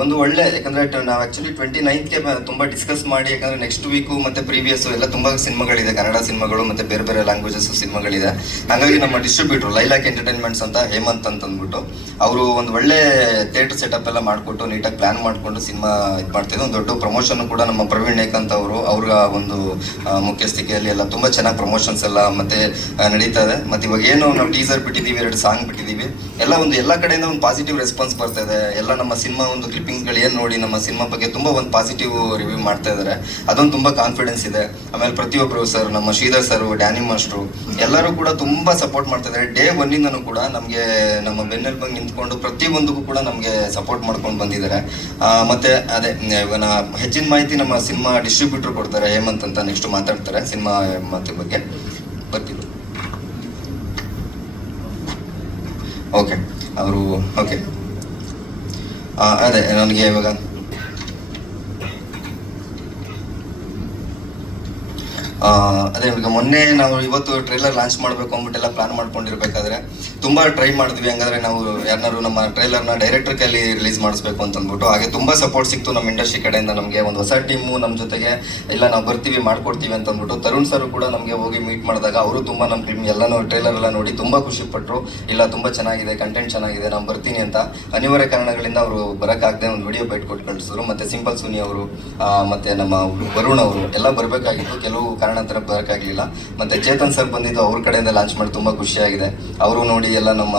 ಒಂದು ಒಳ್ಳೆ, ಯಾಕಂದರೆ ನಾವು ಆ್ಯಕ್ಚುಲಿ 29ಗೆ ತುಂಬ ಡಿಸ್ಕಸ್ ಮಾಡಿ, ಯಾಕಂದರೆ ನೆಕ್ಸ್ಟ್ ವೀಕು ಮತ್ತು ಪ್ರೀವಿಯಸ್ಸು ಎಲ್ಲ ತುಂಬ ಸಿನಿಮಾಗಳಿದೆ, ಕನ್ನಡ ಸಿನಿಮಾಗಳು ಮತ್ತು ಬೇರೆ ಬೇರೆ ಲ್ಯಾಂಗ್ವೇಜಸ್ಸು ಸಿನಿಮಾಗಳಿದೆ. ಹಾಗಾಗಿ ನಮ್ಮ ಡಿಸ್ಟ್ರಿಬ್ಯೂಟ್ರು ಲೈಲಾಕ್ ಎಂಟರ್ಟೈನ್ಮೆಂಟ್ಸ್ ಅಂತ ಹೇಮಂತ್ ಅಂತಂದ್ಬಿಟ್ಟು ಅವರು ಒಂದು ಒಳ್ಳೆ ಥಿಯೇಟರ್ ಸೆಟಪ್ ಎಲ್ಲ ಮಾಡಿಕೊಟ್ಟು ನೀಟಾಗಿ ಪ್ಲ್ಯಾನ್ ಮಾಡಿಕೊಂಡು ಸಿನಿಮಾ ಇದು ಮಾಡ್ತಿದ್ದೆ. ಒಂದು ದೊಡ್ಡ ಪ್ರಮೋಷನ್ ಕೂಡ ನಮ್ಮ ಪ್ರವೀಣ್ ಏಕಾಂತ್ ಅವರು ಅವ್ರ ಒಂದು ಮುಖ್ಯಸ್ಥಿಕೆಯಲ್ಲಿ ಎಲ್ಲ ತುಂಬ ಚೆನ್ನಾಗಿ ಪ್ರಮೋಷನ್ಸ್ ಎಲ್ಲ ಮತ್ತೆ ನಡೀತಾ ಇದೆ. ಮತ್ತು ಇವಾಗ ಏನು ನಾವು ಟೀಸರ್ ಬಿಟ್ಟಿದ್ದೀವಿ, 2 ಸಾಂಗ್ ಬಿಟ್ಟಿದ್ದೀವಿ, ಎಲ್ಲ ಕಡೆಯಿಂದ ಒಂದು ಪಾಸಿಟಿವ್ ರೆಸ್ಪಾನ್ಸ್ ಬರ್ತಾ ಇದೆ. ಎಲ್ಲ ನಮ್ಮ ಸಿನಿಮಾ ಒಂದು ಕ್ಲಿಪ್ಪಿಂಗ್ಗಳು ಏನು ನೋಡಿ ನಮ್ಮ ಸಿನಿಮಾ ಬಗ್ಗೆ ತುಂಬ ಒಂದು ಪಾಸಿಟಿವ್ ರಿವ್ಯೂ ಮಾಡ್ತಾ ಇದ್ದಾರೆ. ಅದೊಂದು ತುಂಬ ಕಾನ್ಫಿಡೆನ್ಸ್ ಇದೆ. ಆಮೇಲೆ ಪ್ರತಿಯೊಬ್ಬರು ಸರ್, ನಮ್ಮ ಶ್ರೀಧರ್ ಸರ್, ಡ್ಯಾನಿ ಮಾಸ್ಟ್ರು ಎಲ್ಲರೂ ಕೂಡ ತುಂಬ ಸಪೋರ್ಟ್ ಮಾಡ್ತಾ ಇದ್ದಾರೆ. ಡೇ 1ಇಂದನೂ ಕೂಡ ನಮಗೆ ನಮ್ಮ ಬೆನ್ನೆಲ್ ಬಂದು ನಿಂತ್ಕೊಂಡು ಪ್ರತಿಯೊಂದಕ್ಕೂ ಕೂಡ ನಮಗೆ ಸಪೋರ್ಟ್ ಮಾಡ್ಕೊಂಡು ಬಂದಿದ್ದಾರೆ. ಮತ್ತು ಅದೇ ಇವಾಗ ಹೆಚ್ಚಿನ ಮಾಹಿತಿ ನಮ್ಮ ಸಿನಿಮಾ ಡಿಸ್ಟ್ರಿಬ್ಯೂಟರ್ ಕೊಡ್ತಾರೆ, ಹೇಮಂತ್ ಅಂತ. ನೆಕ್ಸ್ಟ್ ಮಾತಾಡ್ತಾರೆ ಸಿನಿಮಾ ಮಾತು ಬಗ್ಗೆ. ಬರ್ತಿದ್ರು ಓಕೆ ಅವರು ಓಕೆ ಅದೇ ನನಗೆ ಇವಾಗ ಅದೇ ಈಗ ಮೊನ್ನೆ ನಾವು ಇವತ್ತು ಟ್ರೈಲರ್ ಲಾಂಚ್ ಮಾಡಬೇಕು ಅಂದ್ಬಿಟ್ಟೆಲ್ಲ ಪ್ಲಾನ್ ಮಾಡ್ಕೊಂಡಿರ್ಬೇಕಾದ್ರೆ ತುಂಬ ಟ್ರೈ ಮಾಡಿದ್ವಿ. ಹಂಗಾದ್ರೆ ನಾವು ಯಾರನ್ನಾರು ನಮ್ಮ ಟ್ರೈಲರ್ನ ಡೈರೆಕ್ಟರ್ ಕೈಲಿ ರಿಲೀಸ್ ಮಾಡಿಸ್ಬೇಕು ಅಂತಂದ್ಬಿಟ್ಟು, ಹಾಗೆ ತುಂಬ ಸಪೋರ್ಟ್ ಸಿಕ್ತು ನಮ್ಮ ಇಂಡಸ್ಟ್ರಿ ಕಡೆಯಿಂದ. ನಮಗೆ ಒಂದು ಹೊಸ ಟೀಮು ನಮ್ಮ ಜೊತೆಗೆ ಇಲ್ಲ ನಾವು ಬರ್ತೀವಿ ಮಾಡ್ಕೊಡ್ತೀವಿ ಅಂತಂದ್ಬಿಟ್ಟು ತರುಣ್ ಸರ್ ಕೂಡ ನಮಗೆ ಹೋಗಿ ಮೀಟ್ ಮಾಡಿದಾಗ ಅವರು ತುಂಬ ನಮ್ಮ ಫಿಲ್ಮ್ ಎಲ್ಲನೂ ಟ್ರೈಲರ್ ಎಲ್ಲ ನೋಡಿ ತುಂಬ ಖುಷಿಪಟ್ಟರು. ಇಲ್ಲ ತುಂಬ ಚೆನ್ನಾಗಿದೆ, ಕಂಟೆಂಟ್ ಚೆನ್ನಾಗಿದೆ, ನಾನು ಬರ್ತೀನಿ ಅಂತ. ಅನಿವಾರ್ಯ ಕಾರಣಗಳಿಂದ ಅವರು ಬರೋಕ್ಕಾಗದೆ ಒಂದು ವಿಡಿಯೋ ಬೈಟ್ ಕೊಟ್ಟು ಕಳಿಸಿದ್ರು. ಮತ್ತು ಸಿಂಪಲ್ ಸುನಿ ಅವರು ಮತ್ತು ನಮ್ಮ ವರುಣ್ ಅವರು ಎಲ್ಲ ಬರಬೇಕಾಗಿತ್ತು, ಕೆಲವು ಕಾರಣಾಂತರ ಬರೋಕ್ಕಾಗಲಿಲ್ಲ. ಮತ್ತು ಚೇತನ್ ಸರ್ ಬಂದಿದ್ದು ಅವ್ರ ಕಡೆಯಿಂದ ಲಾಂಚ್ ಮಾಡಿ ತುಂಬ ಖುಷಿಯಾಗಿದೆ. ಅವರು ನೋಡಿ ಎಲ್ಲ ನಮ್ಮ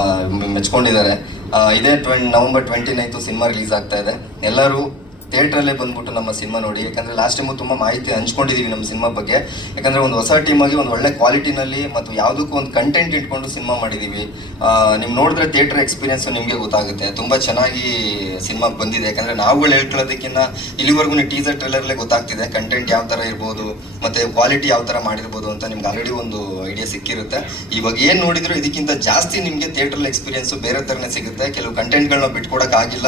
ಮೆಚ್ಕೊಂಡಿದ್ದಾರೆ. ಇದೇ ನವೆಂಬರ್ 29 ಸಿನಿಮಾ ರಿಲೀಸ್ ಆಗ್ತಾ ಇದೆ. ಎಲ್ಲರೂ ಥಿಯೇಟ್ರಲ್ಲೇ ಬಂದ್ಬಿಟ್ಟು ನಮ್ಮ ಸಿನಿಮಾ ನೋಡಿ. ಯಾಕಂದರೆ ಲಾಸ್ಟ್ ಟೈಮು ತುಂಬ ಮಾಹಿತಿ ಹಂಚ್ಕೊಂಡಿದ್ದೀವಿ ನಮ್ಮ ಸಿನಿಮಾ ಬಗ್ಗೆ. ಯಾಕಂದರೆ ಒಂದು ಹೊಸ ಟೀಮಾಗಿ ಒಂದು ಒಳ್ಳೆ ಕ್ವಾಲಿಟಿನಲ್ಲಿ ಮತ್ತು ಯಾವುದಕ್ಕೂ ಒಂದು ಕಂಟೆಂಟ್ ಇಟ್ಕೊಂಡು ಸಿನಿಮಾ ಮಾಡಿದ್ದೀವಿ. ನೀವು ನೋಡಿದ್ರೆ ಥಿಯೇಟ್ರ್ ಎಕ್ಸ್ಪೀರಿಯನ್ಸು ನಿಮಗೆ ಗೊತ್ತಾಗುತ್ತೆ. ತುಂಬ ಚೆನ್ನಾಗಿ ಸಿನಿಮಾ ಬಂದಿದೆ. ಯಾಕಂದರೆ ನಾವುಗಳು ಹೇಳ್ಕೊಳ್ಳೋದಕ್ಕಿಂತ ಇಲ್ಲಿವರೆಗೂ ಟೀಸರ್ ಟ್ರೇಲರ್ಲೇ ಗೊತ್ತಾಗ್ತಿದೆ ಕಂಟೆಂಟ್ ಯಾವ ಥರ ಇರ್ಬೋದು ಮತ್ತು ಕ್ವಾಲಿಟಿ ಯಾವ ಥರ ಮಾಡಿರ್ಬೋದು ಅಂತ ನಿಮ್ಗೆ ಆಲ್ರೆಡಿ ಒಂದು ಐಡಿಯಾ ಸಿಕ್ಕಿರುತ್ತೆ. ಇವಾಗ ಏನು ನೋಡಿದ್ರು ಇದಕ್ಕಿಂತ ಜಾಸ್ತಿ ನಿಮಗೆ ಥಿಯೇಟ್ರಲ್ಲಿ ಎಕ್ಸ್ಪೀರಿಯನ್ಸು ಬೇರೆ ಥರನೇ ಸಿಗುತ್ತೆ. ಕೆಲವು ಕಂಟೆಂಟ್ಗಳನ್ನ ಬಿಟ್ಕೊಡೋಕ್ಕಾಗಿಲ್ಲ.